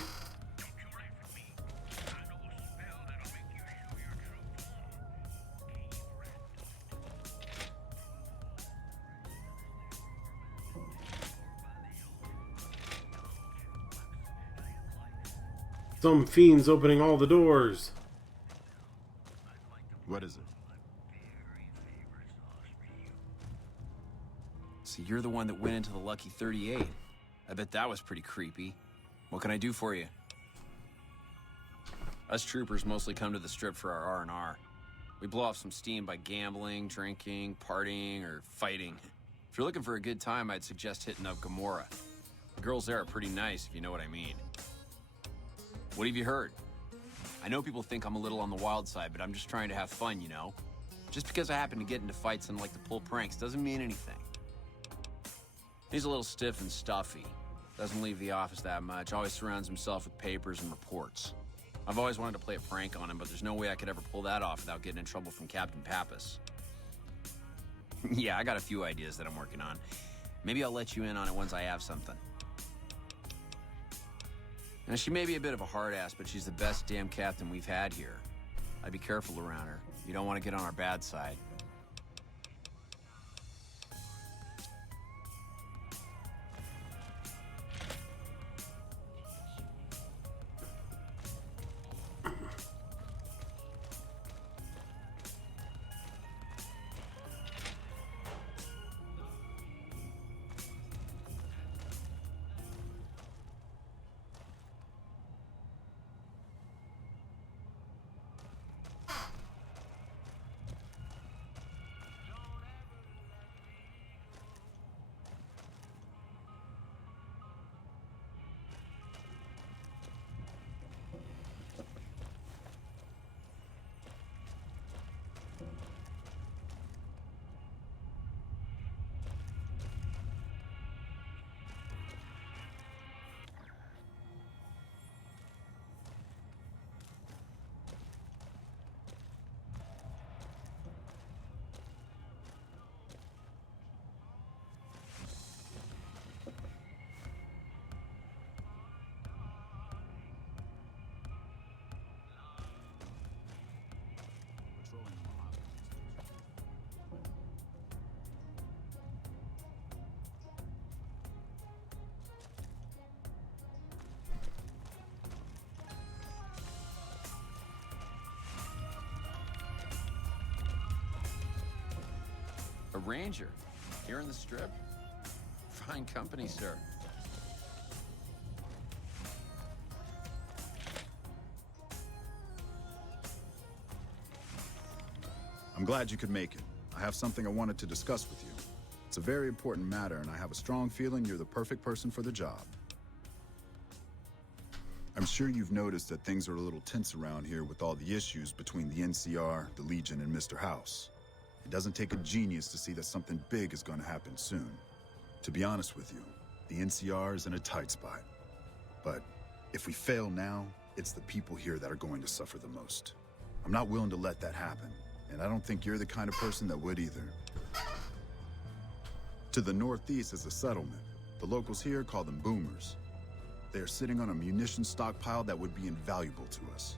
Some fiend's opening all the doors. What is it? So you're the one that went into the Lucky 38. I bet that was pretty creepy. What can I do for you? Us troopers mostly come to the Strip for our R&R. We blow off some steam by gambling, drinking, partying, or fighting. If you're looking for a good time, I'd suggest hitting up Gamora. The girls there are pretty nice, if you know what I mean. What have you heard? I know people think I'm a little on the wild side, but I'm just trying to have fun, you know? Just because I happen to get into fights and like to pull pranks doesn't mean anything. He's a little stiff and stuffy. Doesn't leave the office that much. Always surrounds himself with papers and reports. I've always wanted to play a prank on him, but there's no way I could ever pull that off without getting in trouble from Captain Pappas. Yeah, I got a few ideas that I'm working on. Maybe I'll let you in on it once I have something. Now, she may be a bit of a hard ass, but she's the best damn captain we've had here. I'd be careful around her. You don't want to get on our bad side. A ranger? Here in the Strip? Fine company, sir. I'm glad you could make it. I have something I wanted to discuss with you. It's a very important matter, and I have a strong feeling you're the perfect person for the job. I'm sure you've noticed that things are a little tense around here with all the issues between the NCR, the Legion, and Mr. House. It doesn't take a genius to see that something big is going to happen soon. To be honest with you, the NCR is in a tight spot. But if we fail now, it's the people here that are going to suffer the most. I'm not willing to let that happen, and I don't think you're the kind of person that would either. To the northeast is a settlement. The locals here call them boomers. They are sitting on a munition stockpile that would be invaluable to us.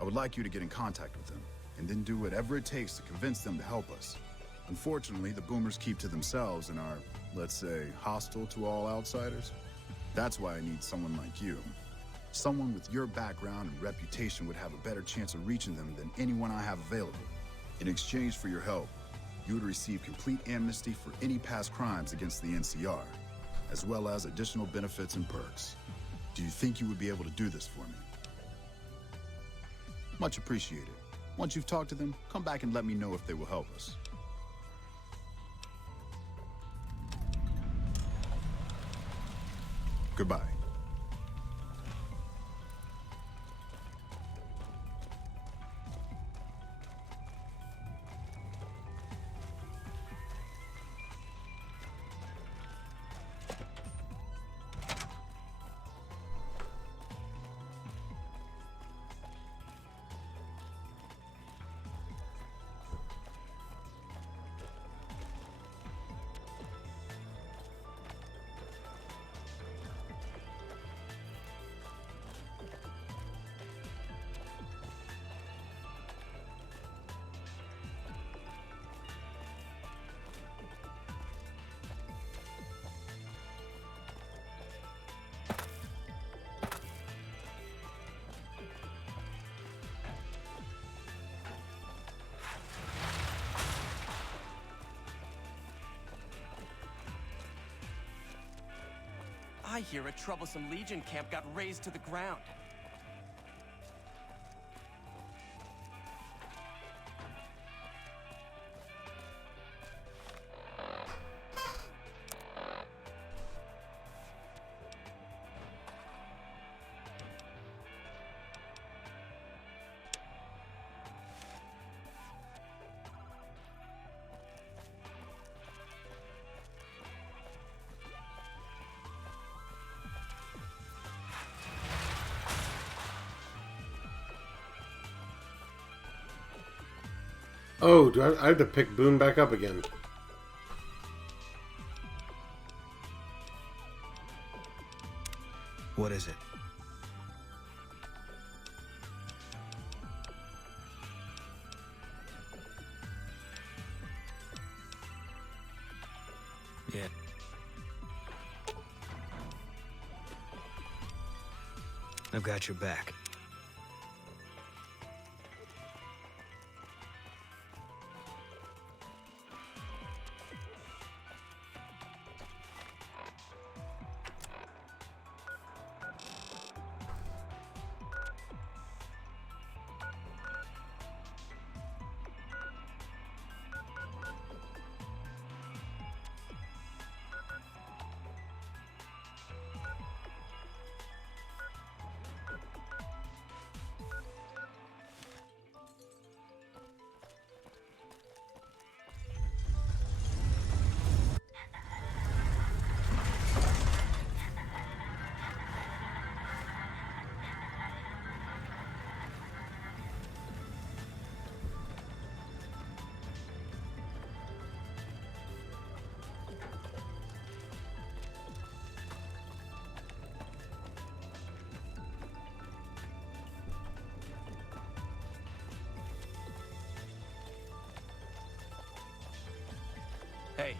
I would like you to get in contact with them, and then do whatever it takes to convince them to help us. Unfortunately, the boomers keep to themselves and are, let's say, hostile to all outsiders. That's why I need someone like you. Someone with your background and reputation would have a better chance of reaching them than anyone I have available. In exchange for your help, you would receive complete amnesty for any past crimes against the NCR, as well as additional benefits and perks. Do you think you would be able to do this for me? Much appreciated. Once you've talked to them, come back and let me know if they will help us. Goodbye. I hear a troublesome Legion camp got razed to the ground. Oh, do I have to pick Boone back up again? What is it? Yeah. I've got your back. Hey.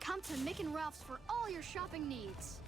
Come to Mick and Ralph's for all your shopping needs.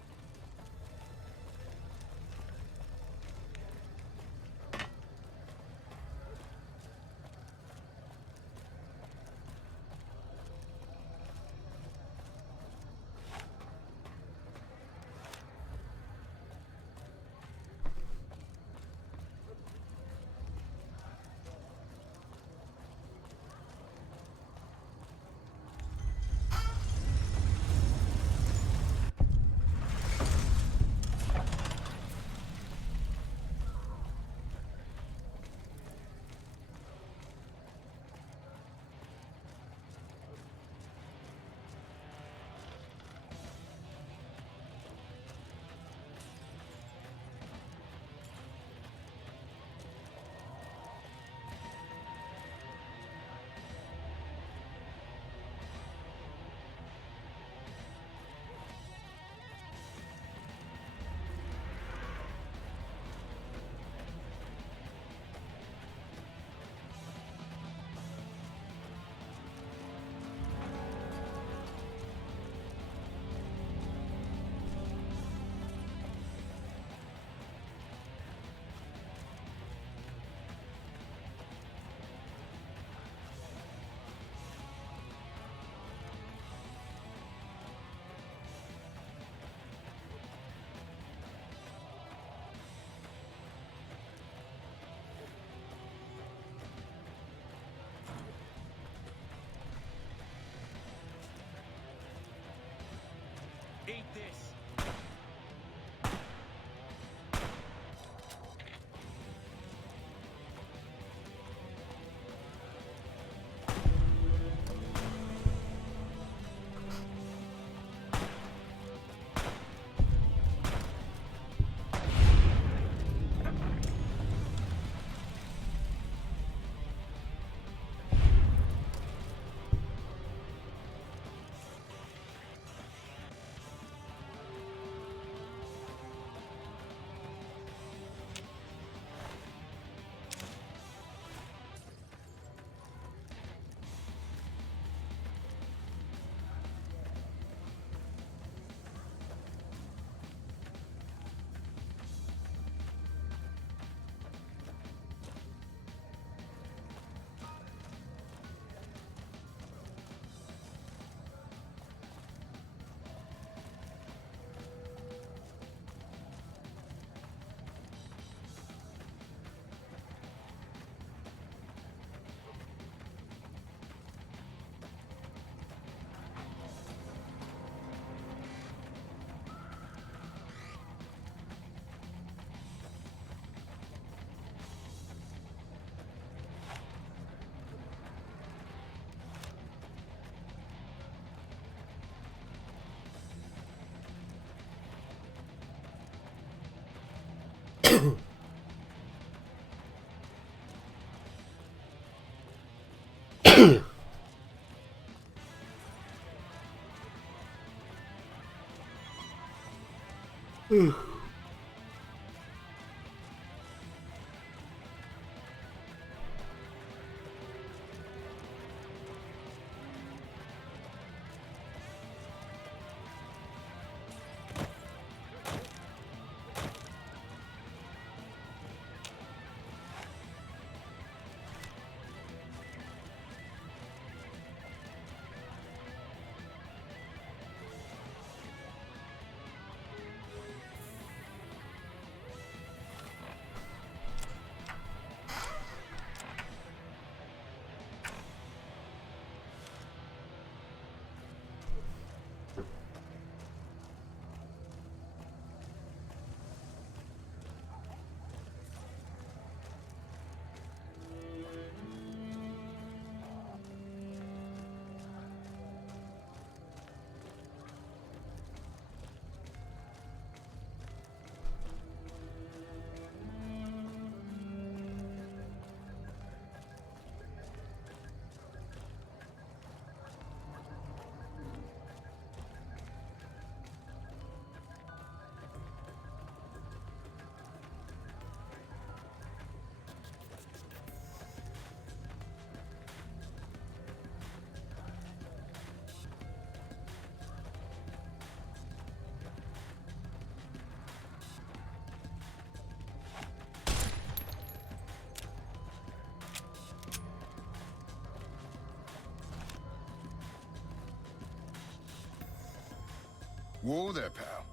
Whoa there, pal.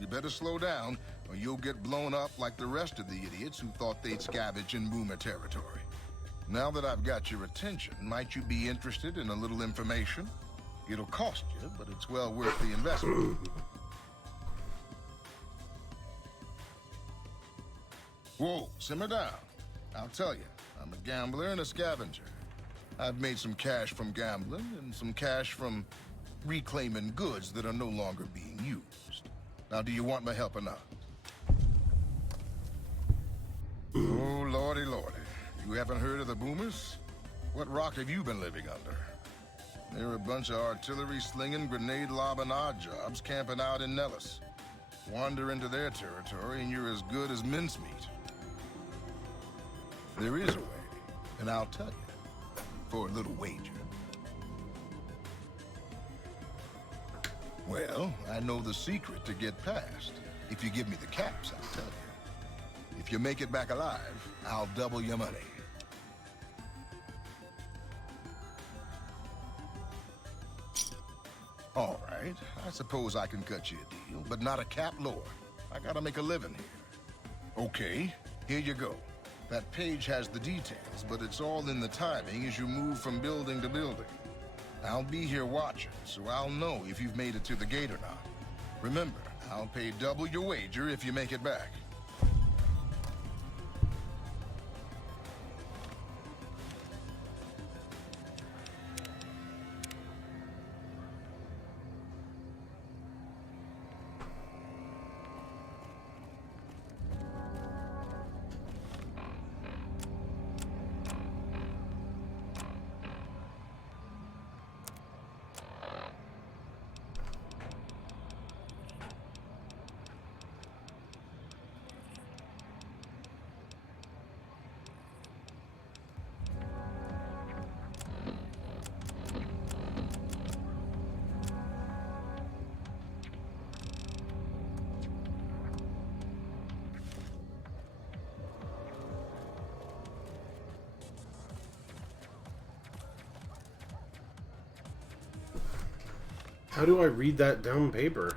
You better slow down, or you'll get blown up like the rest of the idiots who thought they'd scavenge in Boomer territory. Now that I've got your attention, might you be interested in a little information? It'll cost you, but it's well worth the investment. Whoa, simmer down. I'll tell you, I'm a gambler and a scavenger. I've made some cash from gambling and some cash from reclaiming goods that are no longer being used. Now, do you want my help or not? Oh, lordy, lordy. You haven't heard of the Boomers? What rock have you been living under? They're a bunch of artillery-slinging, grenade-lobbing odd jobs camping out in Nellis. Wander into their territory and you're as good as mincemeat. There is a way, and I'll tell you, for a little wager. Well, I know the secret to get past. If you give me the caps, I'll tell you. If you make it back alive, I'll double your money. All right, I suppose I can cut you a deal, but not a cap lower. I gotta make a living here. Okay, here you go. That page has the details, but it's all in the timing as you move from building to building. I'll be here watching, so I'll know if you've made it to the gate or not. Remember, I'll pay double your wager if you make it back. How do I read that down paper?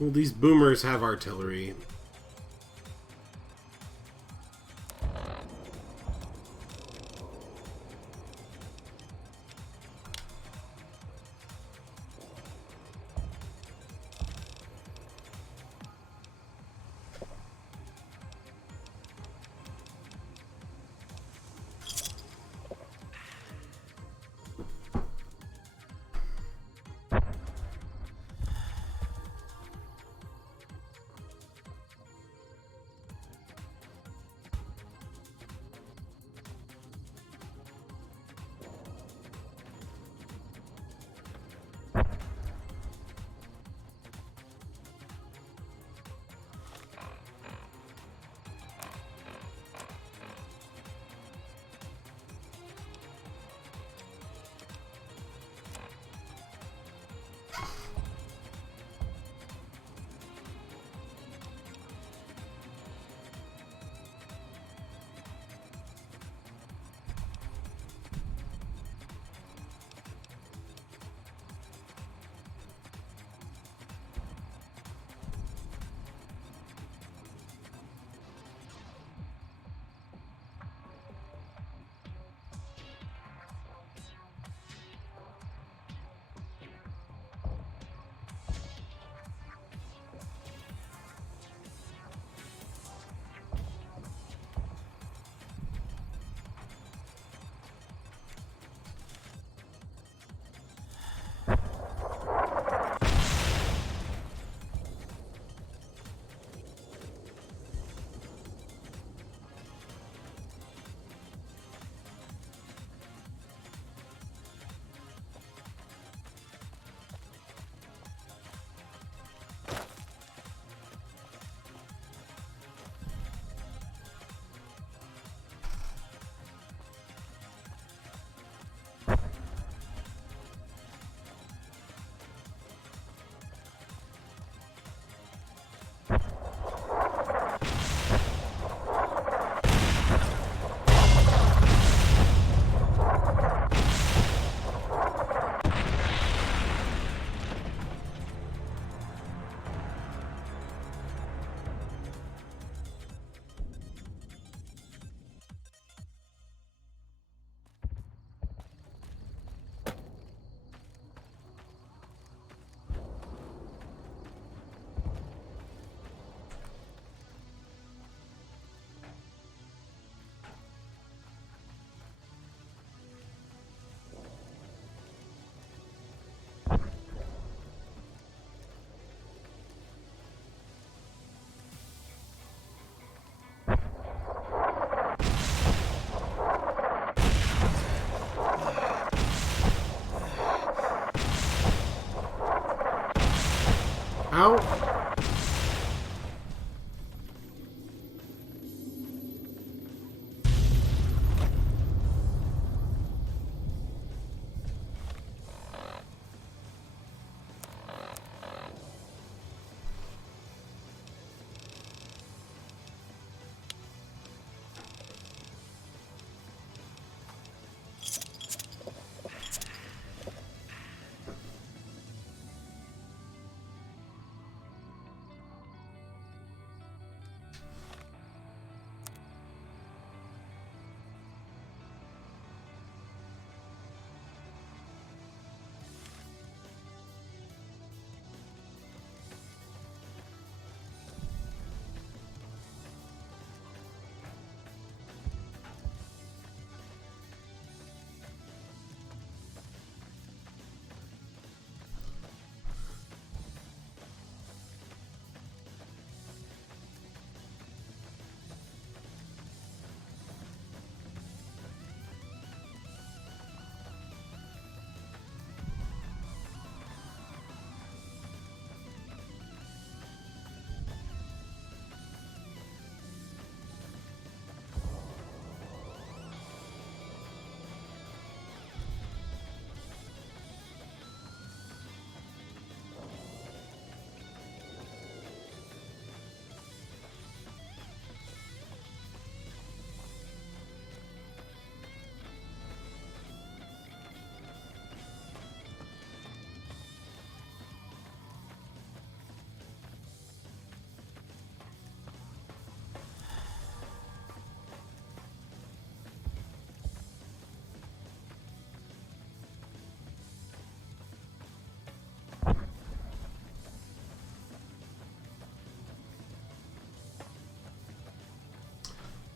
Well, these boomers have artillery.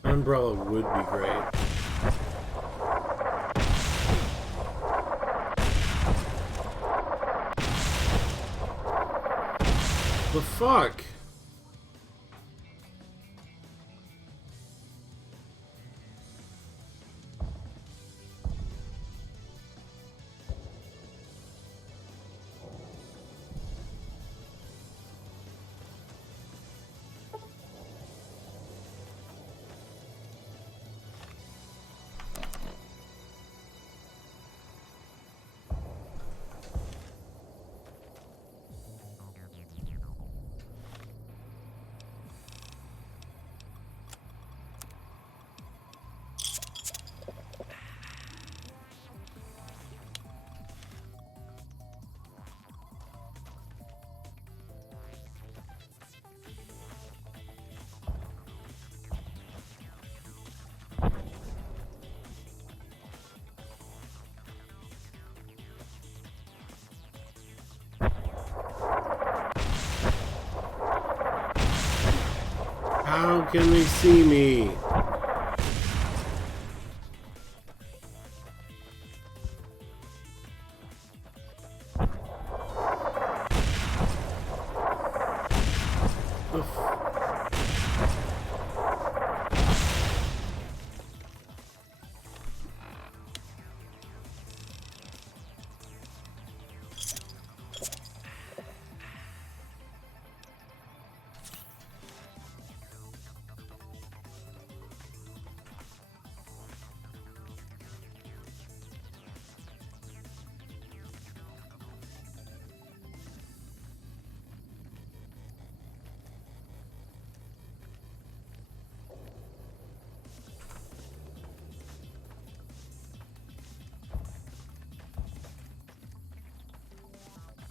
An umbrella would be great. The fuck? How can they see me?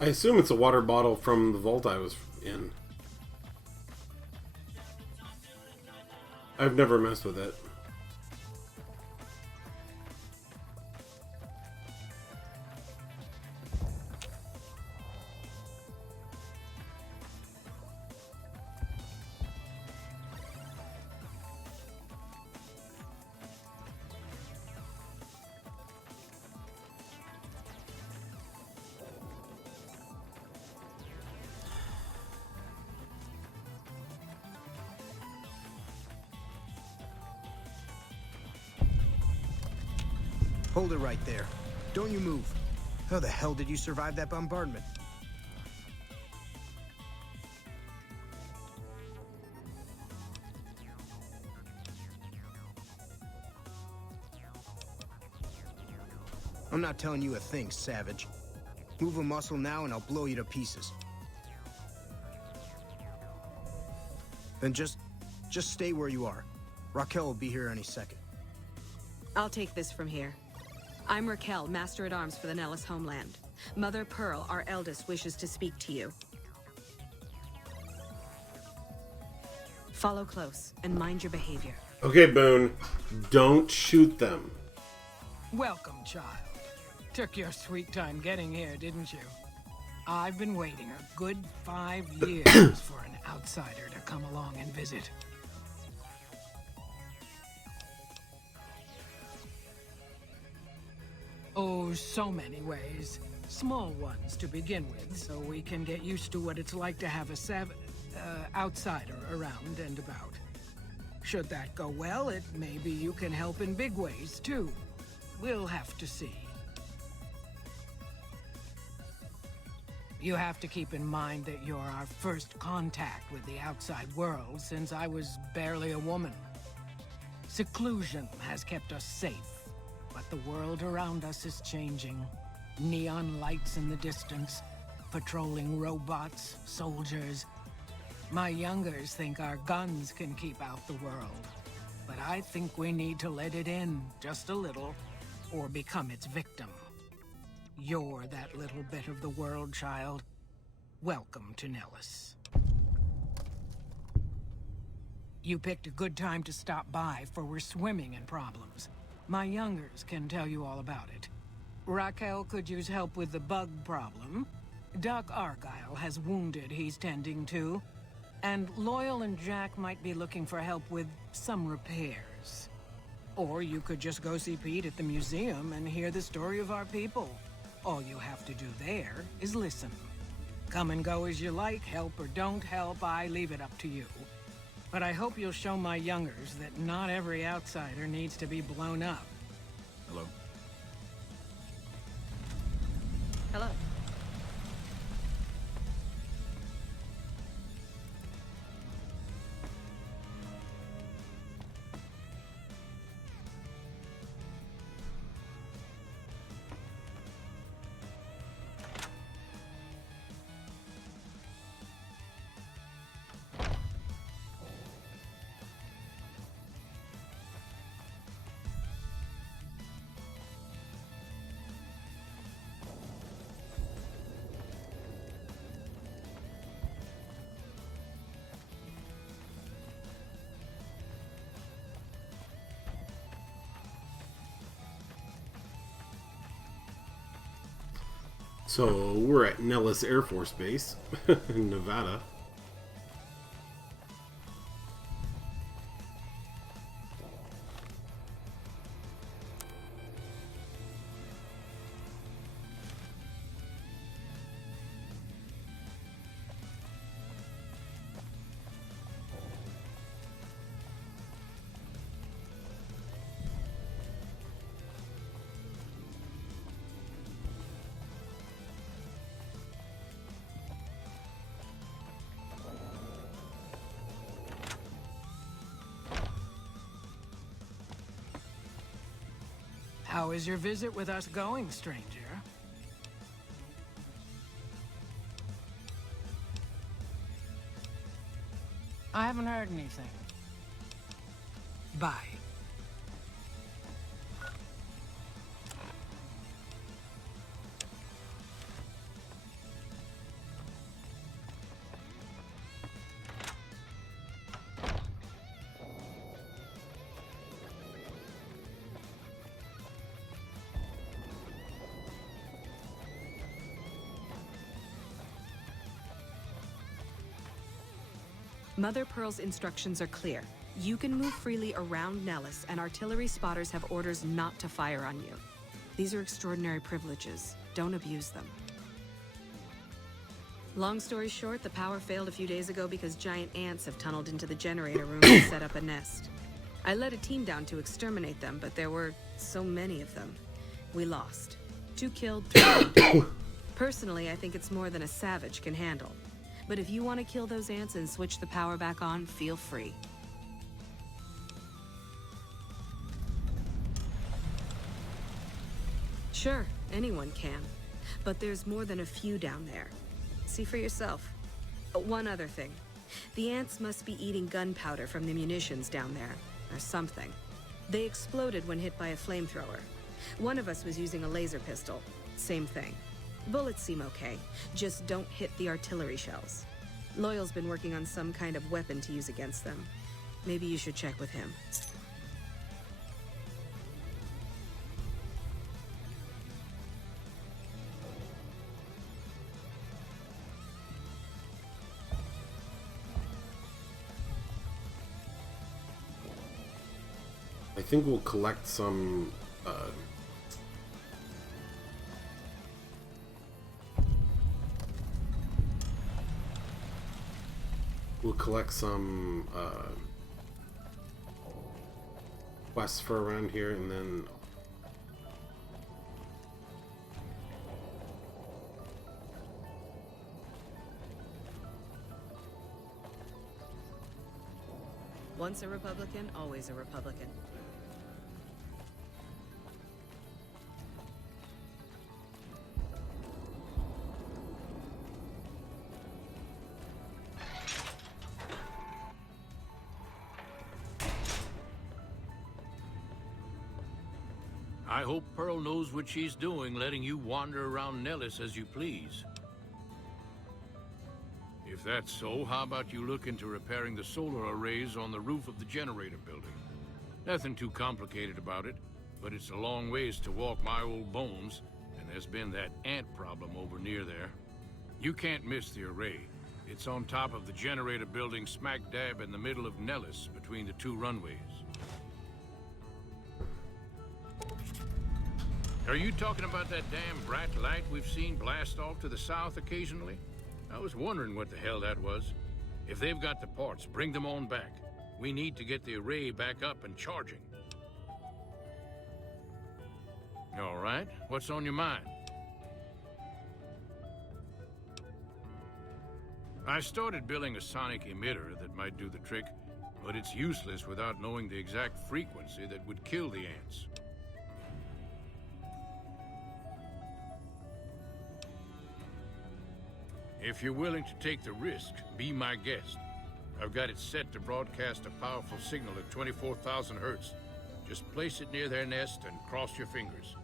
I assume it's a water bottle from the vault I was in. I've never messed with it. Hold it right there. Don't you move. How the hell did you survive that bombardment? I'm not telling you a thing, savage. Move a muscle now and I'll blow you to pieces. Then just stay where you are. Raquel will be here any second. I'll take this from here. I'm Raquel, Master-at-Arms for the Nellis homeland. Mother Pearl, our eldest, wishes to speak to you. Follow close and mind your behavior. Okay, Boone. Don't shoot them. Welcome, child. Took your sweet time getting here, didn't you? I've been waiting a good 5 years for an outsider to come along and visit. Oh, so many ways. Small ones to begin with, so we can get used to what it's like to have a outsider around and about. Should that go well, maybe you can help in big ways, too. We'll have to see. You have to keep in mind that you're our first contact with the outside world since I was barely a woman. Seclusion has kept us safe. But the world around us is changing. Neon lights in the distance, patrolling robots, soldiers. My youngers think our guns can keep out the world. But I think we need to let it in, just a little, or become its victim. You're that little bit of the world, child. Welcome to Nellis. You picked a good time to stop by, for we're swimming in problems. My youngers can tell you all about it. Raquel could use help with the bug problem. Doc Argyle has wounded he's tending to. And Loyal and Jack might be looking for help with some repairs. years. Or you could just go see Pete at the museum and hear the story of our people. All you have to do there is listen. Come and go as you like, help or don't help, I leave it up to you. But I hope you'll show my youngers that not every outsider needs to be blown up. Hello? Hello. So we're at Nellis Air Force Base in Nevada. How is your visit with us going, stranger? I haven't heard anything. Bye. Mother Pearl's instructions are clear. You can move freely around Nellis, and artillery spotters have orders not to fire on you. These are extraordinary privileges. Don't abuse them. Long story short, the power failed a few days ago because giant ants have tunneled into the generator room and set up a nest. I led a team down to exterminate them, but there were so many of them. We lost. 2 killed, 3 wounded. Personally, I think it's more than a savage can handle. But if you want to kill those ants and switch the power back on, feel free. Sure, anyone can. But there's more than a few down there. See for yourself. One other thing. The ants must be eating gunpowder from the munitions down there, or something. They exploded when hit by a flamethrower. One of us was using a laser pistol. Same thing. Bullets seem okay, just don't hit the artillery shells. Loyal's been working on some kind of weapon to use against them. Maybe you should check with him. I think we'll collect some quests for around here, and then once a Republican, always a Republican. I hope Pearl knows what she's doing, letting you wander around Nellis as you please. If that's so, how about you look into repairing the solar arrays on the roof of the generator building? Nothing too complicated about it, but it's a long ways to walk my old bones, and there's been that ant problem over near there. You can't miss the array. It's on top of the generator building smack dab in the middle of Nellis, between the 2 runways. Are you talking about that damn bright light we've seen blast off to the south occasionally? I was wondering what the hell that was. If they've got the parts, bring them on back. We need to get the array back up and charging. All right, what's on your mind? I started building a sonic emitter that might do the trick, but it's useless without knowing the exact frequency that would kill the ants. If you're willing to take the risk, be my guest. I've got it set to broadcast a powerful signal at 24,000 hertz. Just place it near their nest and cross your fingers.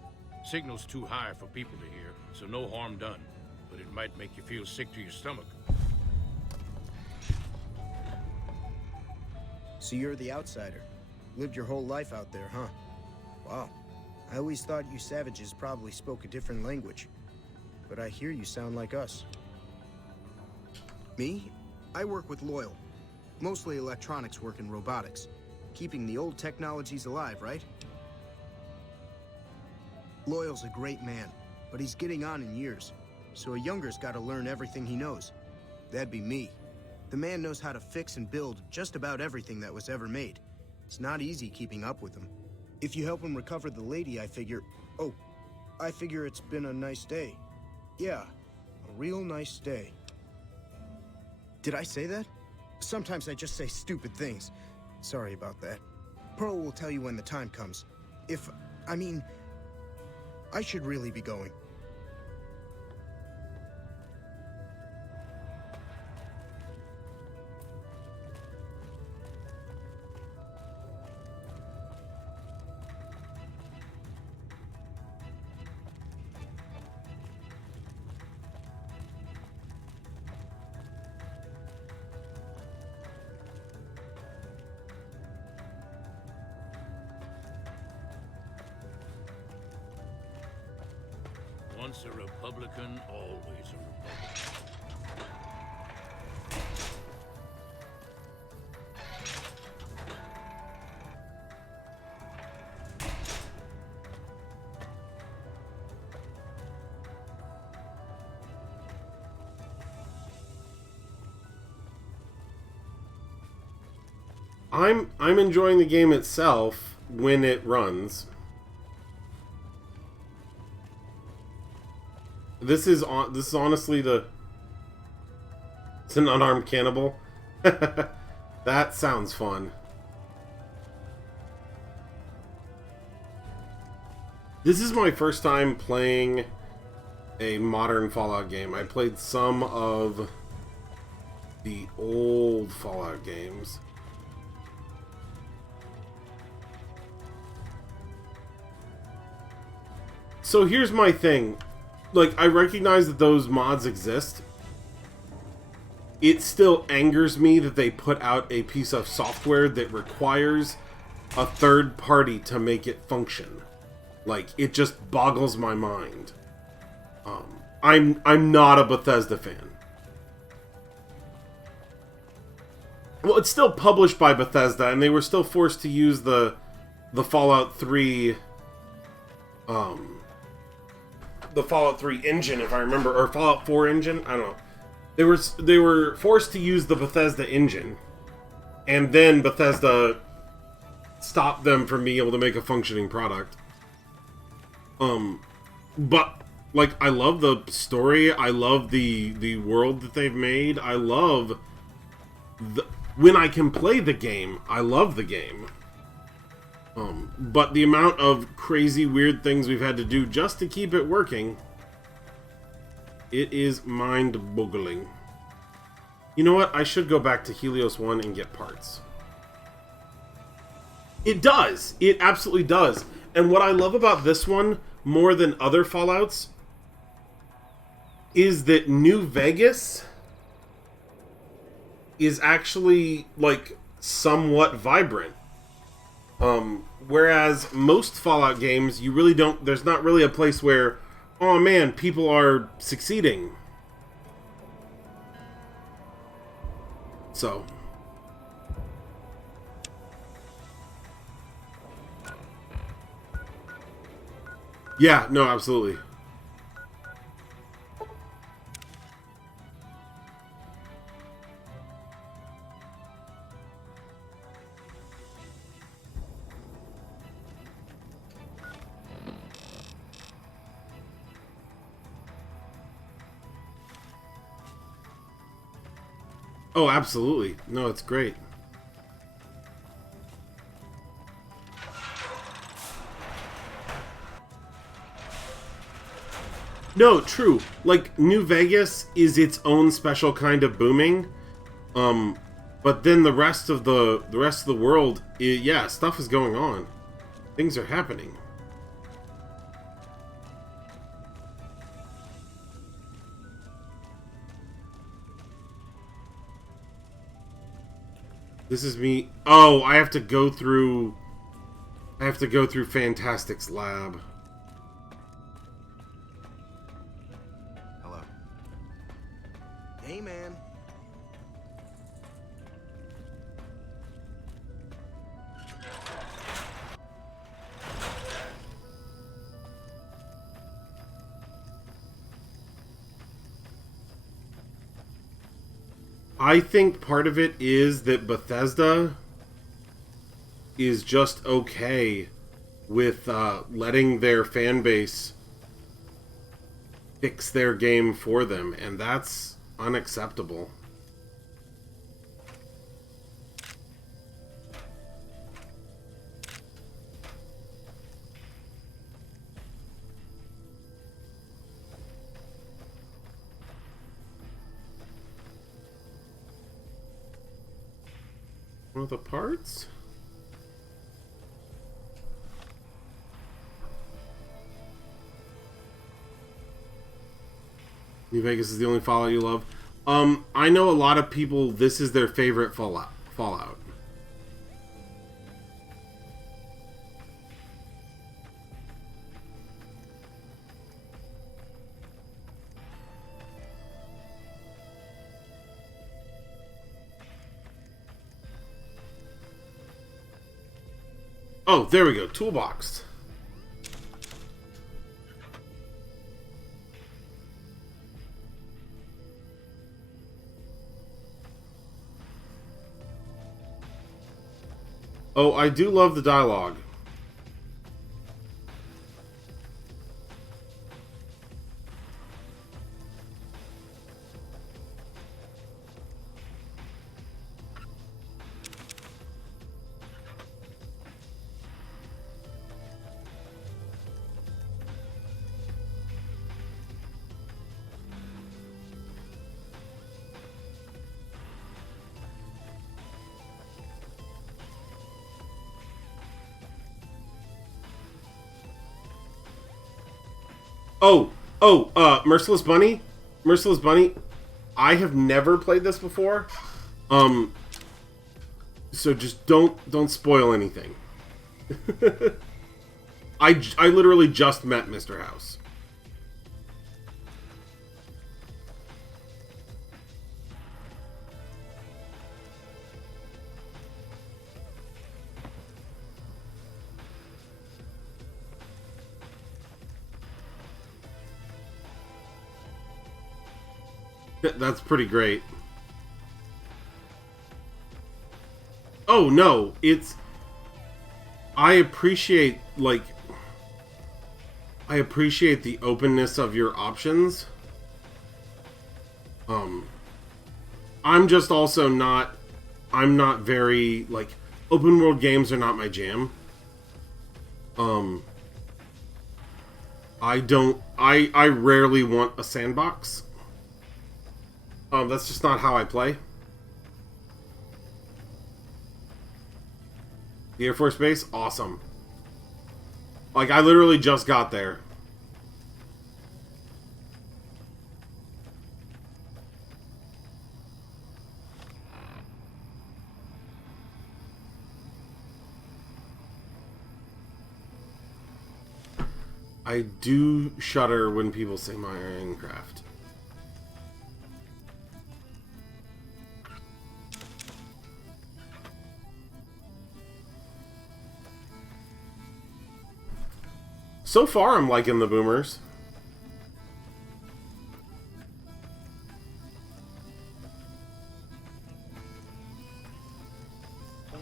Signal's too high for people to hear, so no harm done. But it might make you feel sick to your stomach. So you're the outsider. Lived your whole life out there, huh? Wow. I always thought you savages probably spoke a different language. But I hear you sound like us. Me? I work with Loyal. Mostly electronics work and robotics. Keeping the old technologies alive, right? Loyal's a great man, but he's getting on in years. So a younger's gotta learn everything he knows. That'd be me. The man knows how to fix and build just about everything that was ever made. It's not easy keeping up with him. If you help him recover the lady, I figure... Oh, I figure it's been a nice day. Yeah, a real nice day. Did I say that? Sometimes I just say stupid things. Sorry about that. Pearl will tell you when the time comes. I should really be going. Once a Republican, always a Republican. I'm enjoying the game itself when it runs. This is honestly it's an unarmed cannibal. That sounds fun. This is my first time playing a modern Fallout game. I played some of the old Fallout games. So here's my thing. Like, I recognize that those mods exist. It still angers me that they put out a piece of software that requires a third party to make it function. Like, it just boggles my mind. I'm not a Bethesda fan. Well, it's still published by Bethesda, and they were still forced to use the Fallout 3 the Fallout 3 engine, if I remember, or Fallout 4 engine, I don't know. They were forced to use the Bethesda engine, and then Bethesda stopped them from being able to make a functioning product. But like, I love the story, I love the world that they've made, I love when I can play the game, I love the game. But the amount of crazy, weird things we've had to do just to keep it working, it is mind-boggling. You know what? I should go back to Helios 1 and get parts. It does! It absolutely does. And what I love about this one, more than other Fallouts, is that New Vegas is actually, like, somewhat vibrant. Whereas most Fallout games, you really don't, there's not really a place where, oh man, people are succeeding. So. Yeah, no, absolutely. Oh, absolutely. No, it's great. No, true. Like, New Vegas is its own special kind of booming. But then the rest of the world, yeah, stuff is going on. Things are happening. This is me. Oh, I have to go through Fantastic's lab. Hello. Hey, man. I think part of it is that Bethesda is just okay with letting their fan base fix their game for them, and that's unacceptable. One of the parts? New Vegas is the only Fallout you love. I know a lot of people, this is their favorite Fallout. Oh, there we go. Toolbox. Oh, I do love the dialogue. Merciless Bunny? Merciless Bunny, I have never played this before. So just don't spoil anything. I literally just met Mr. House. That's pretty great. Oh no, I appreciate the openness of your options. I'm just also I'm not very, open world games are not my jam. I rarely want a sandbox. That's just not how I play. The Air Force Base? Awesome. I literally just got there. I do shudder when people say Minecraft. So far, I'm liking the boomers.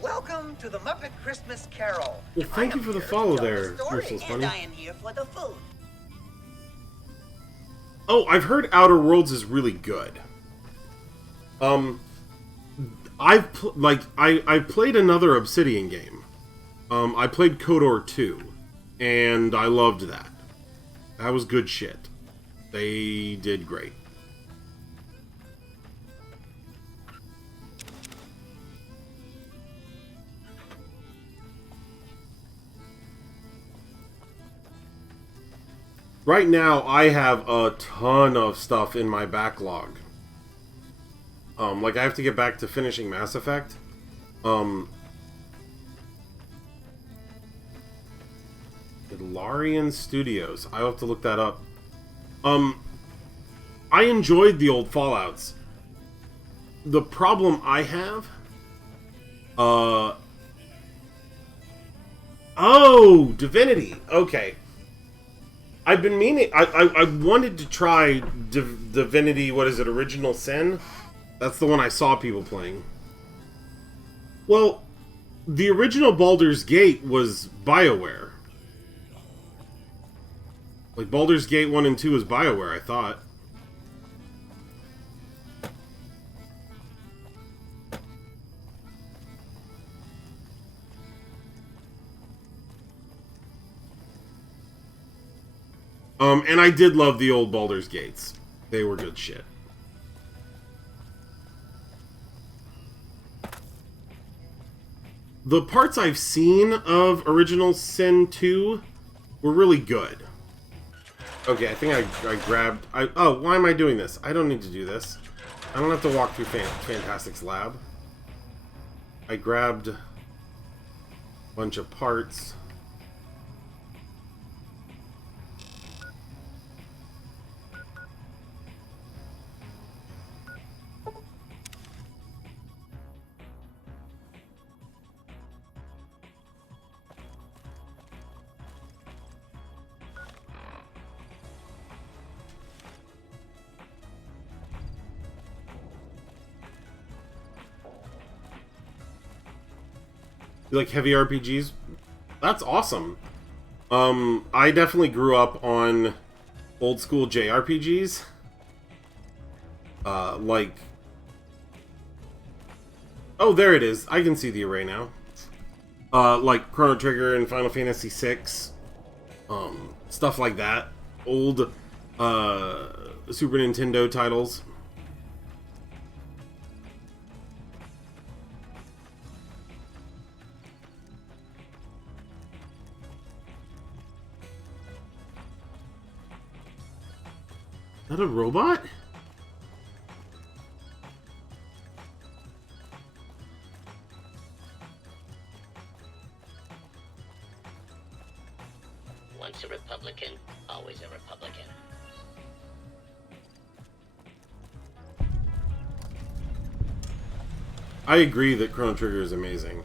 Welcome to the Muppet Christmas Carol. Well, thank you for the follow there, Crystal's And Funny. I am here for the food. Oh, I've heard Outer Worlds is really good. I've played another Obsidian game. I played KOTOR 2, and I loved that. That was good shit. They did great. Right now, I have a ton of stuff in my backlog. Like, I have to get back to finishing Mass Effect. Larian Studios. I'll have to look that up. I enjoyed the old Fallouts. The problem I have... Oh! Divinity! Okay. I've been meaning... I wanted to try Divinity, what is it, Original Sin? That's the one I saw people playing. Well, the original Baldur's Gate was BioWare. Like, Baldur's Gate 1 and 2 was BioWare, I thought. And I did love the old Baldur's Gates. They were good shit. The parts I've seen of Original Sin 2 were really good. Okay, I think I grabbed... oh, why am I doing this? I don't need to do this. I don't have to walk through Fantastic's lab. I grabbed a bunch of parts. You like heavy RPGs? That's awesome. I definitely grew up on old school JRPGs. Like... Oh, there it is. I can see the array now. Like Chrono Trigger and Final Fantasy VI. Stuff like that. Old, Super Nintendo titles. Is that a robot? Once a Republican, always a Republican. I agree that Chrono Trigger is amazing.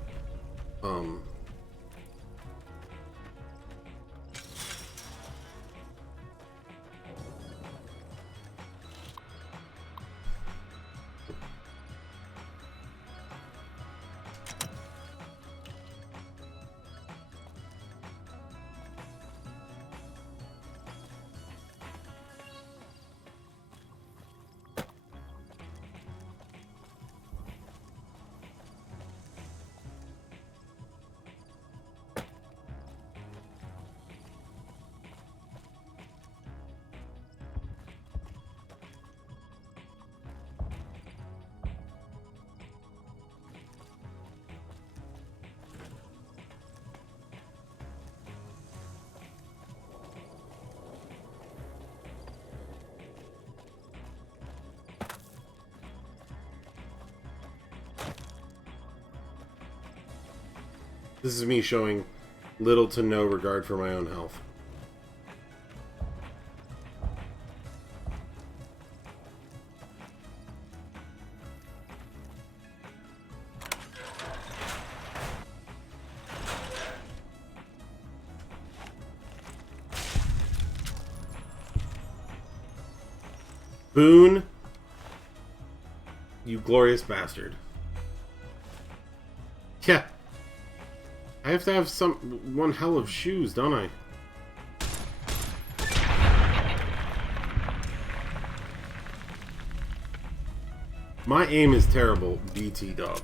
This is me showing little to no regard for my own health. Boone, you glorious bastard. Yeah. I have to have one hell of shoes, don't I? My aim is terrible, BT dog.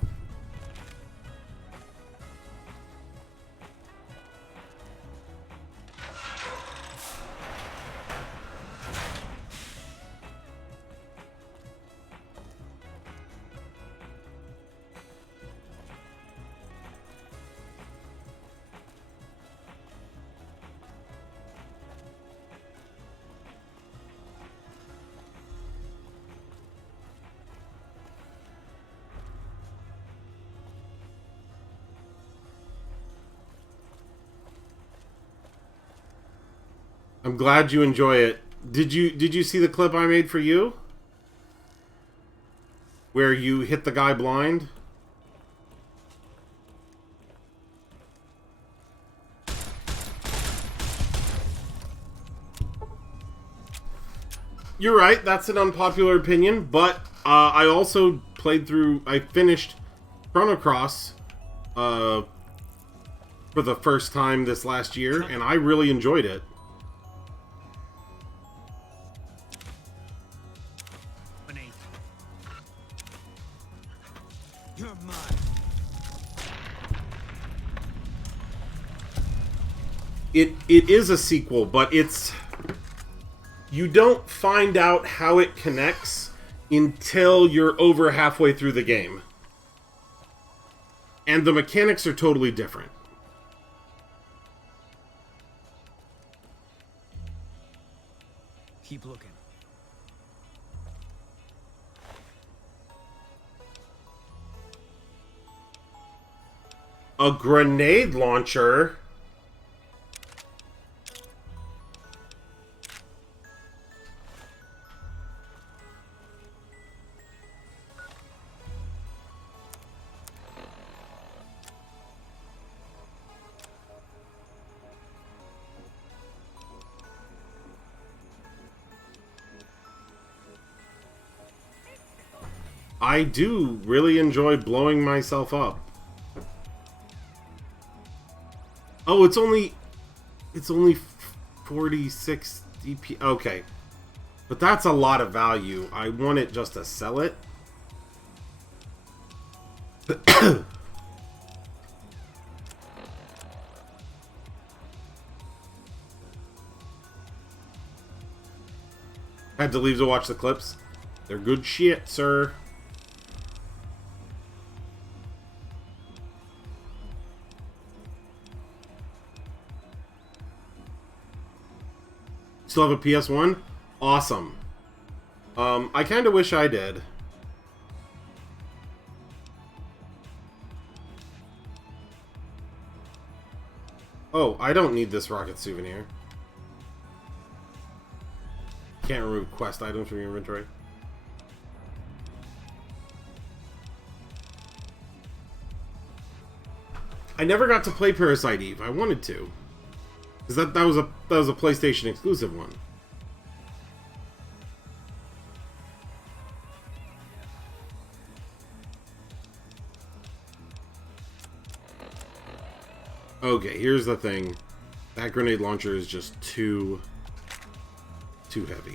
I'm glad you enjoy it. Did you see the clip I made for you? Where you hit the guy blind? You're right, that's an unpopular opinion, but I also I finished Chrono Cross for the first time this last year, and I really enjoyed it. You're mine. It is a sequel, but you don't find out how it connects until you're over halfway through the game. And the mechanics are totally different. Keep looking. A grenade launcher? I do really enjoy blowing myself up. Oh, it's only 46 DP. Okay. But that's a lot of value. I want it just to sell it. Had to leave to watch the clips. They're good shit, sir. Still have a PS1? Awesome. I kind of wish I did. Oh, I don't need this rocket souvenir. Can't remove quest items from your inventory. I never got to play Parasite Eve. I wanted to. Because that was a PlayStation exclusive one. Okay, here's the thing. That grenade launcher is just too heavy.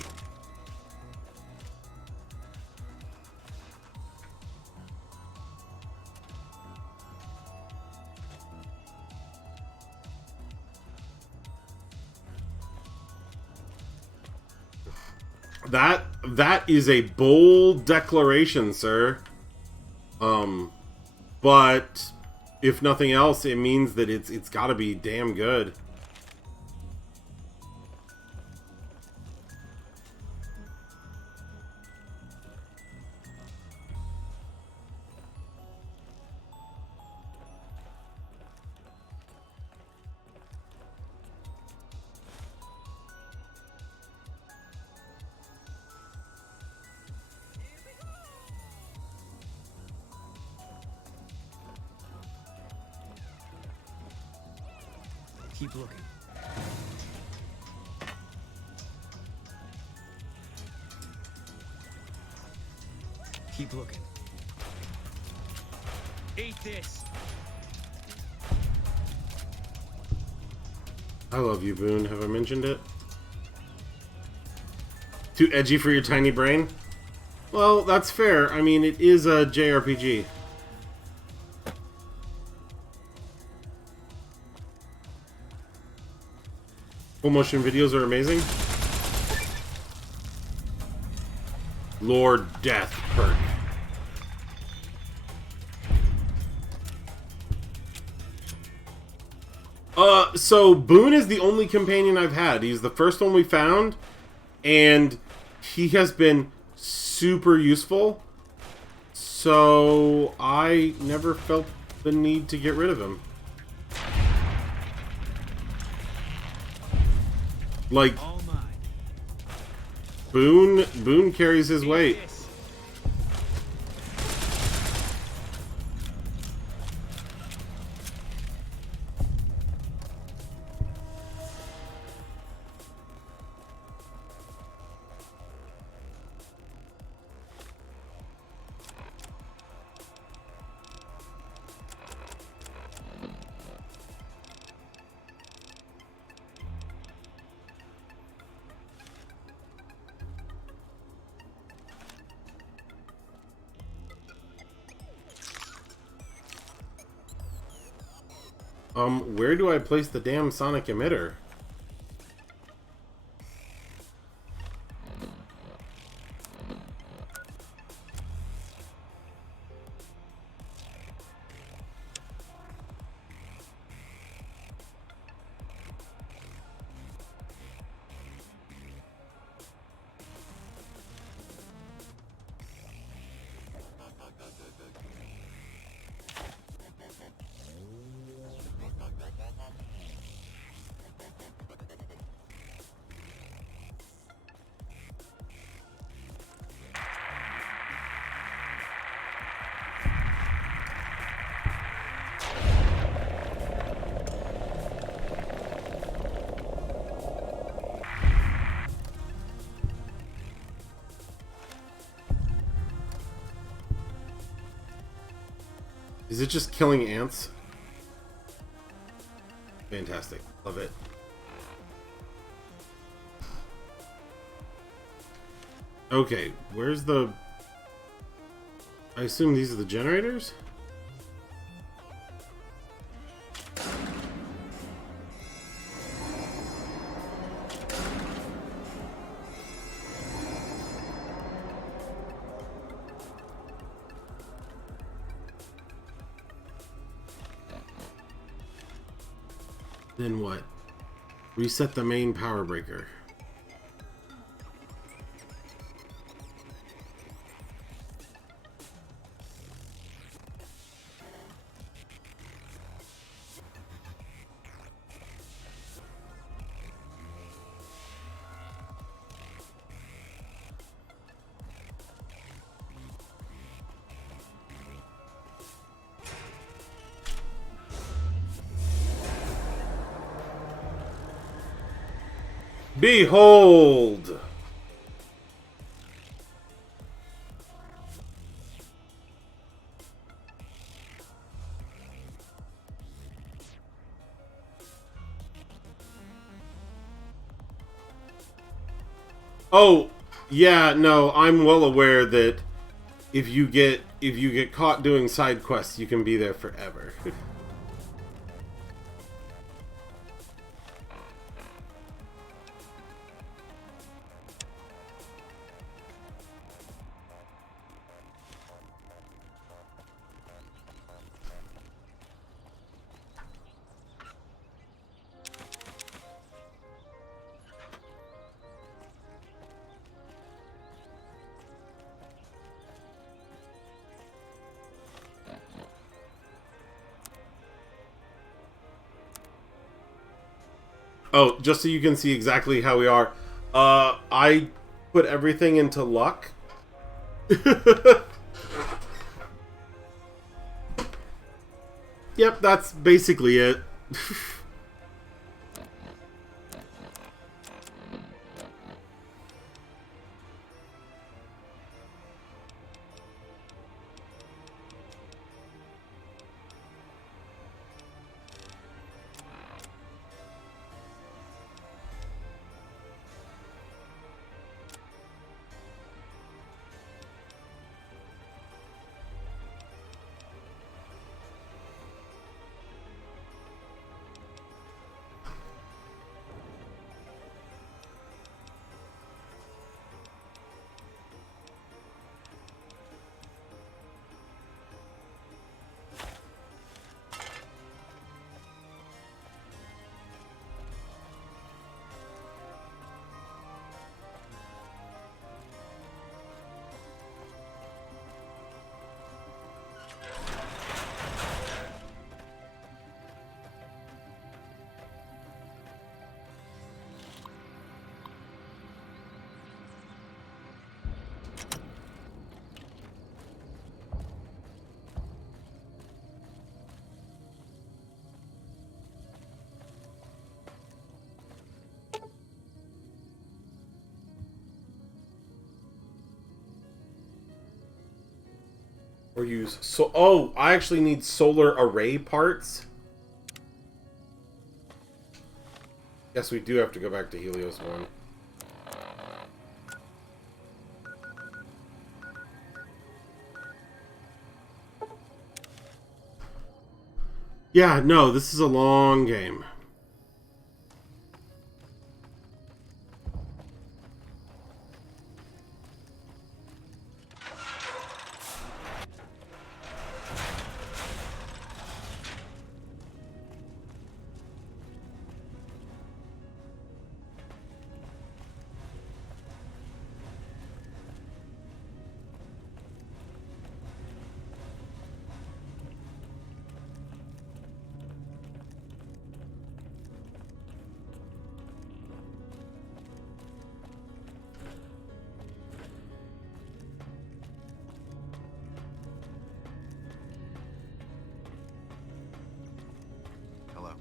That is a bold declaration, sir. But if nothing else, it means that it's got to be damn good. Keep looking. Keep looking. Eat this. I love you, Boone. Have I mentioned it? Too edgy for your tiny brain? Well, that's fair. I mean, it is a JRPG. Full motion videos are amazing. Lord Death perk. So Boone is the only companion I've had. He's the first one we found, and he has been super useful. So I never felt the need to get rid of him. Like, Boone carries his weight. Where do I place the damn sonic emitter? Is it just killing ants? Fantastic. Love it. Okay, where's the... I assume these are the generators? Then what? Reset the main power breaker. Behold! Oh, yeah, no, I'm well aware that if you get caught doing side quests, you can be there forever. Oh, just so you can see exactly how we are, I put everything into luck. Yep, that's basically it. Or use so. Oh, I actually need solar array parts. Yes, we do have to go back to Helios 1. Yeah, no, this is a long game. Hello.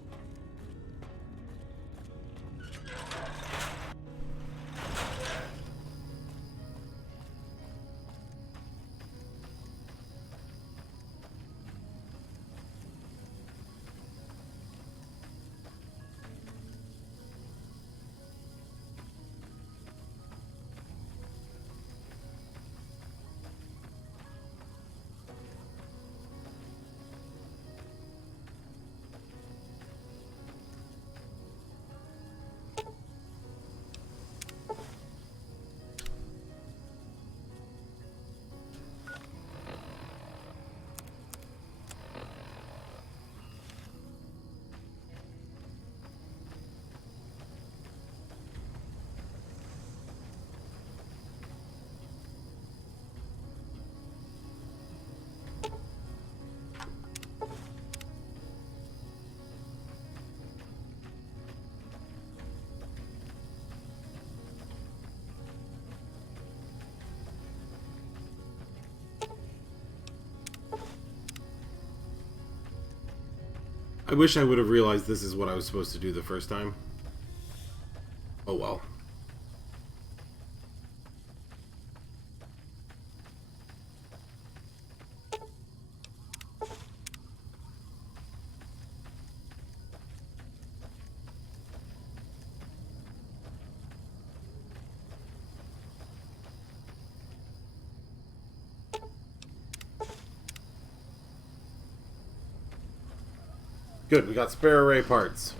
I wish I would have realized this is what I was supposed to do the first time. Oh well. Good, we got spare array parts.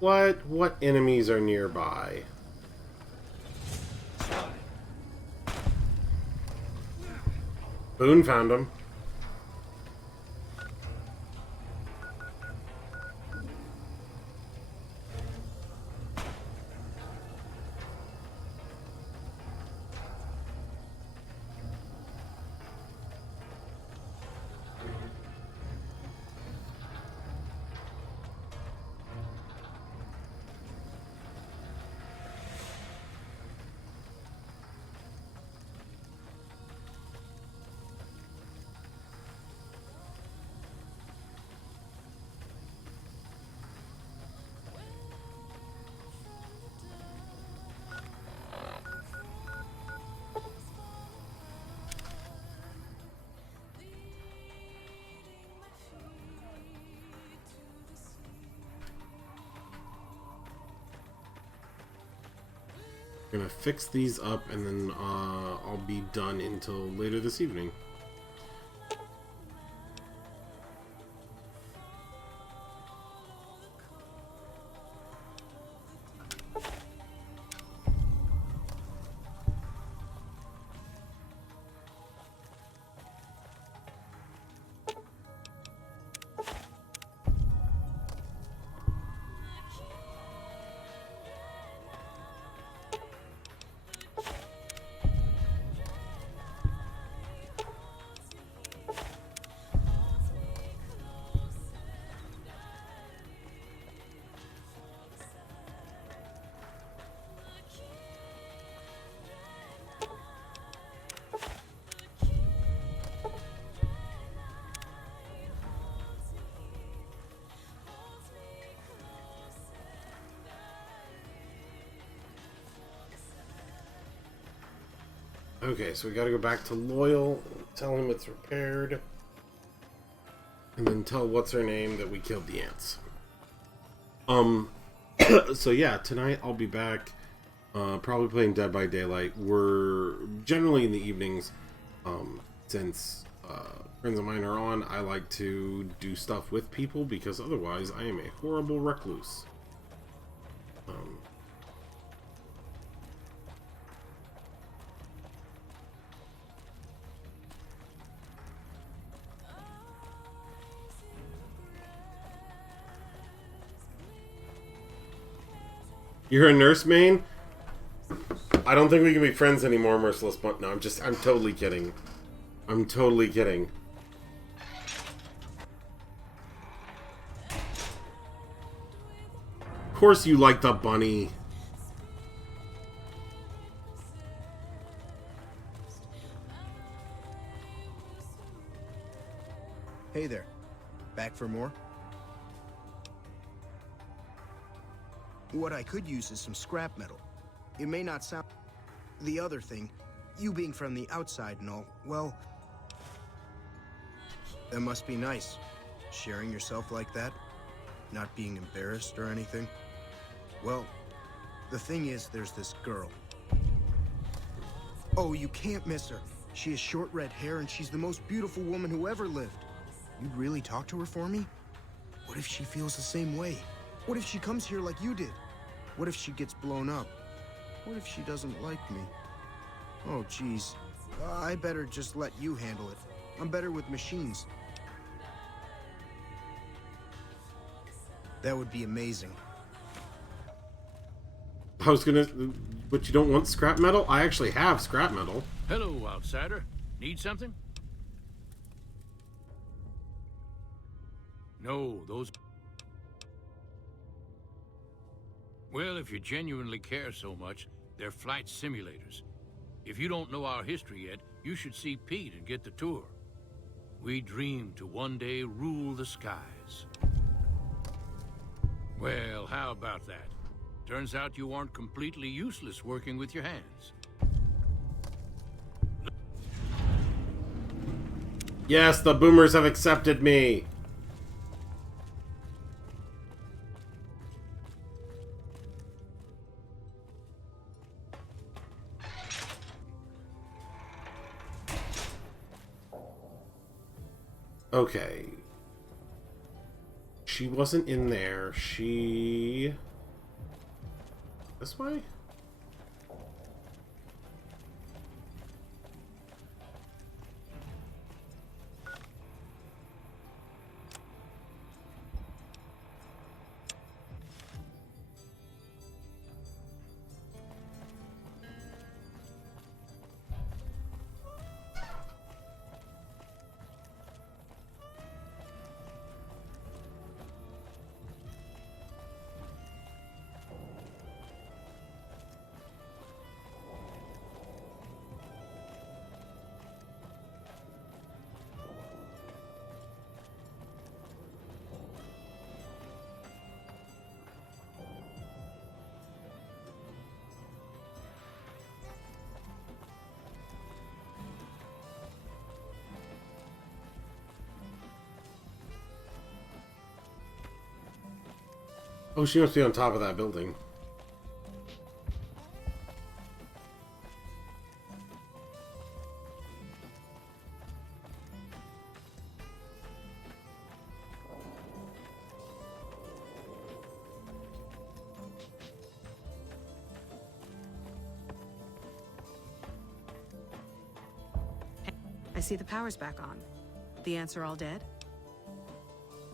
What enemies are nearby? Boone found them. Gonna fix these up and then I'll be done until later this evening. Okay, so we gotta go back to Loyal, tell him it's repaired, and then tell what's her name that we killed the ants. So yeah, tonight I'll be back, probably playing Dead by Daylight. We're generally in the evenings, since friends of mine are on. I like to do stuff with people because otherwise I am a horrible recluse. You're a nurse, Maine? I don't think we can be friends anymore, Merciless Bunt. No, I'm totally kidding. I'm totally kidding. Of course you like the bunny. Hey there. Back for more? What I could use is some scrap metal. It may not sound... The other thing, you being from the outside and all, well... That must be nice. Sharing yourself like that. Not being embarrassed or anything. Well, the thing is, there's this girl. Oh, you can't miss her. She has short red hair and she's the most beautiful woman who ever lived. You'd really talk to her for me? What if she feels the same way? What if she comes here like you did? What if she gets blown up? What if she doesn't like me? Oh, geez. I better just let you handle it. I'm better with machines. That would be amazing. I was gonna... But you don't want scrap metal? I actually have scrap metal. Hello, outsider. Need something? No, those... Well, if you genuinely care so much, they're flight simulators. If you don't know our history yet, you should see Pete and get the tour. We dream to one day rule the skies. Well, how about that? Turns out you aren't completely useless working with your hands. Yes, the boomers have accepted me. Okay. She wasn't in there. She... This way? Oh, she must be on top of that building. I see the power's back on. The ants are all dead?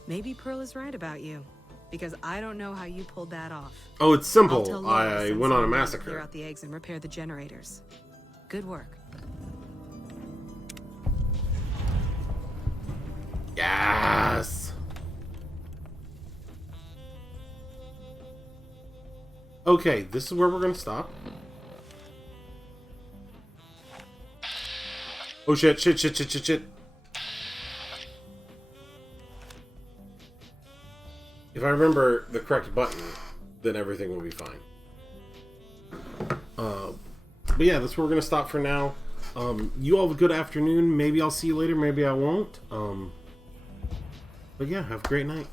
Maybe Pearl is right about you. Because I don't know how you pulled that off. Oh, it's simple. I'll tell Laura to I send went on a someone to massacre. Clear out the eggs and repair the generators. Good work. Yes. Okay, this is where we're gonna stop. Oh shit, shit, shit, shit, shit, shit. If I remember the correct button, then everything will be fine. But yeah, that's where we're going to stop for now. You all have a good afternoon. Maybe I'll see you later. Maybe I won't. But yeah, have a great night.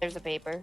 There's a paper.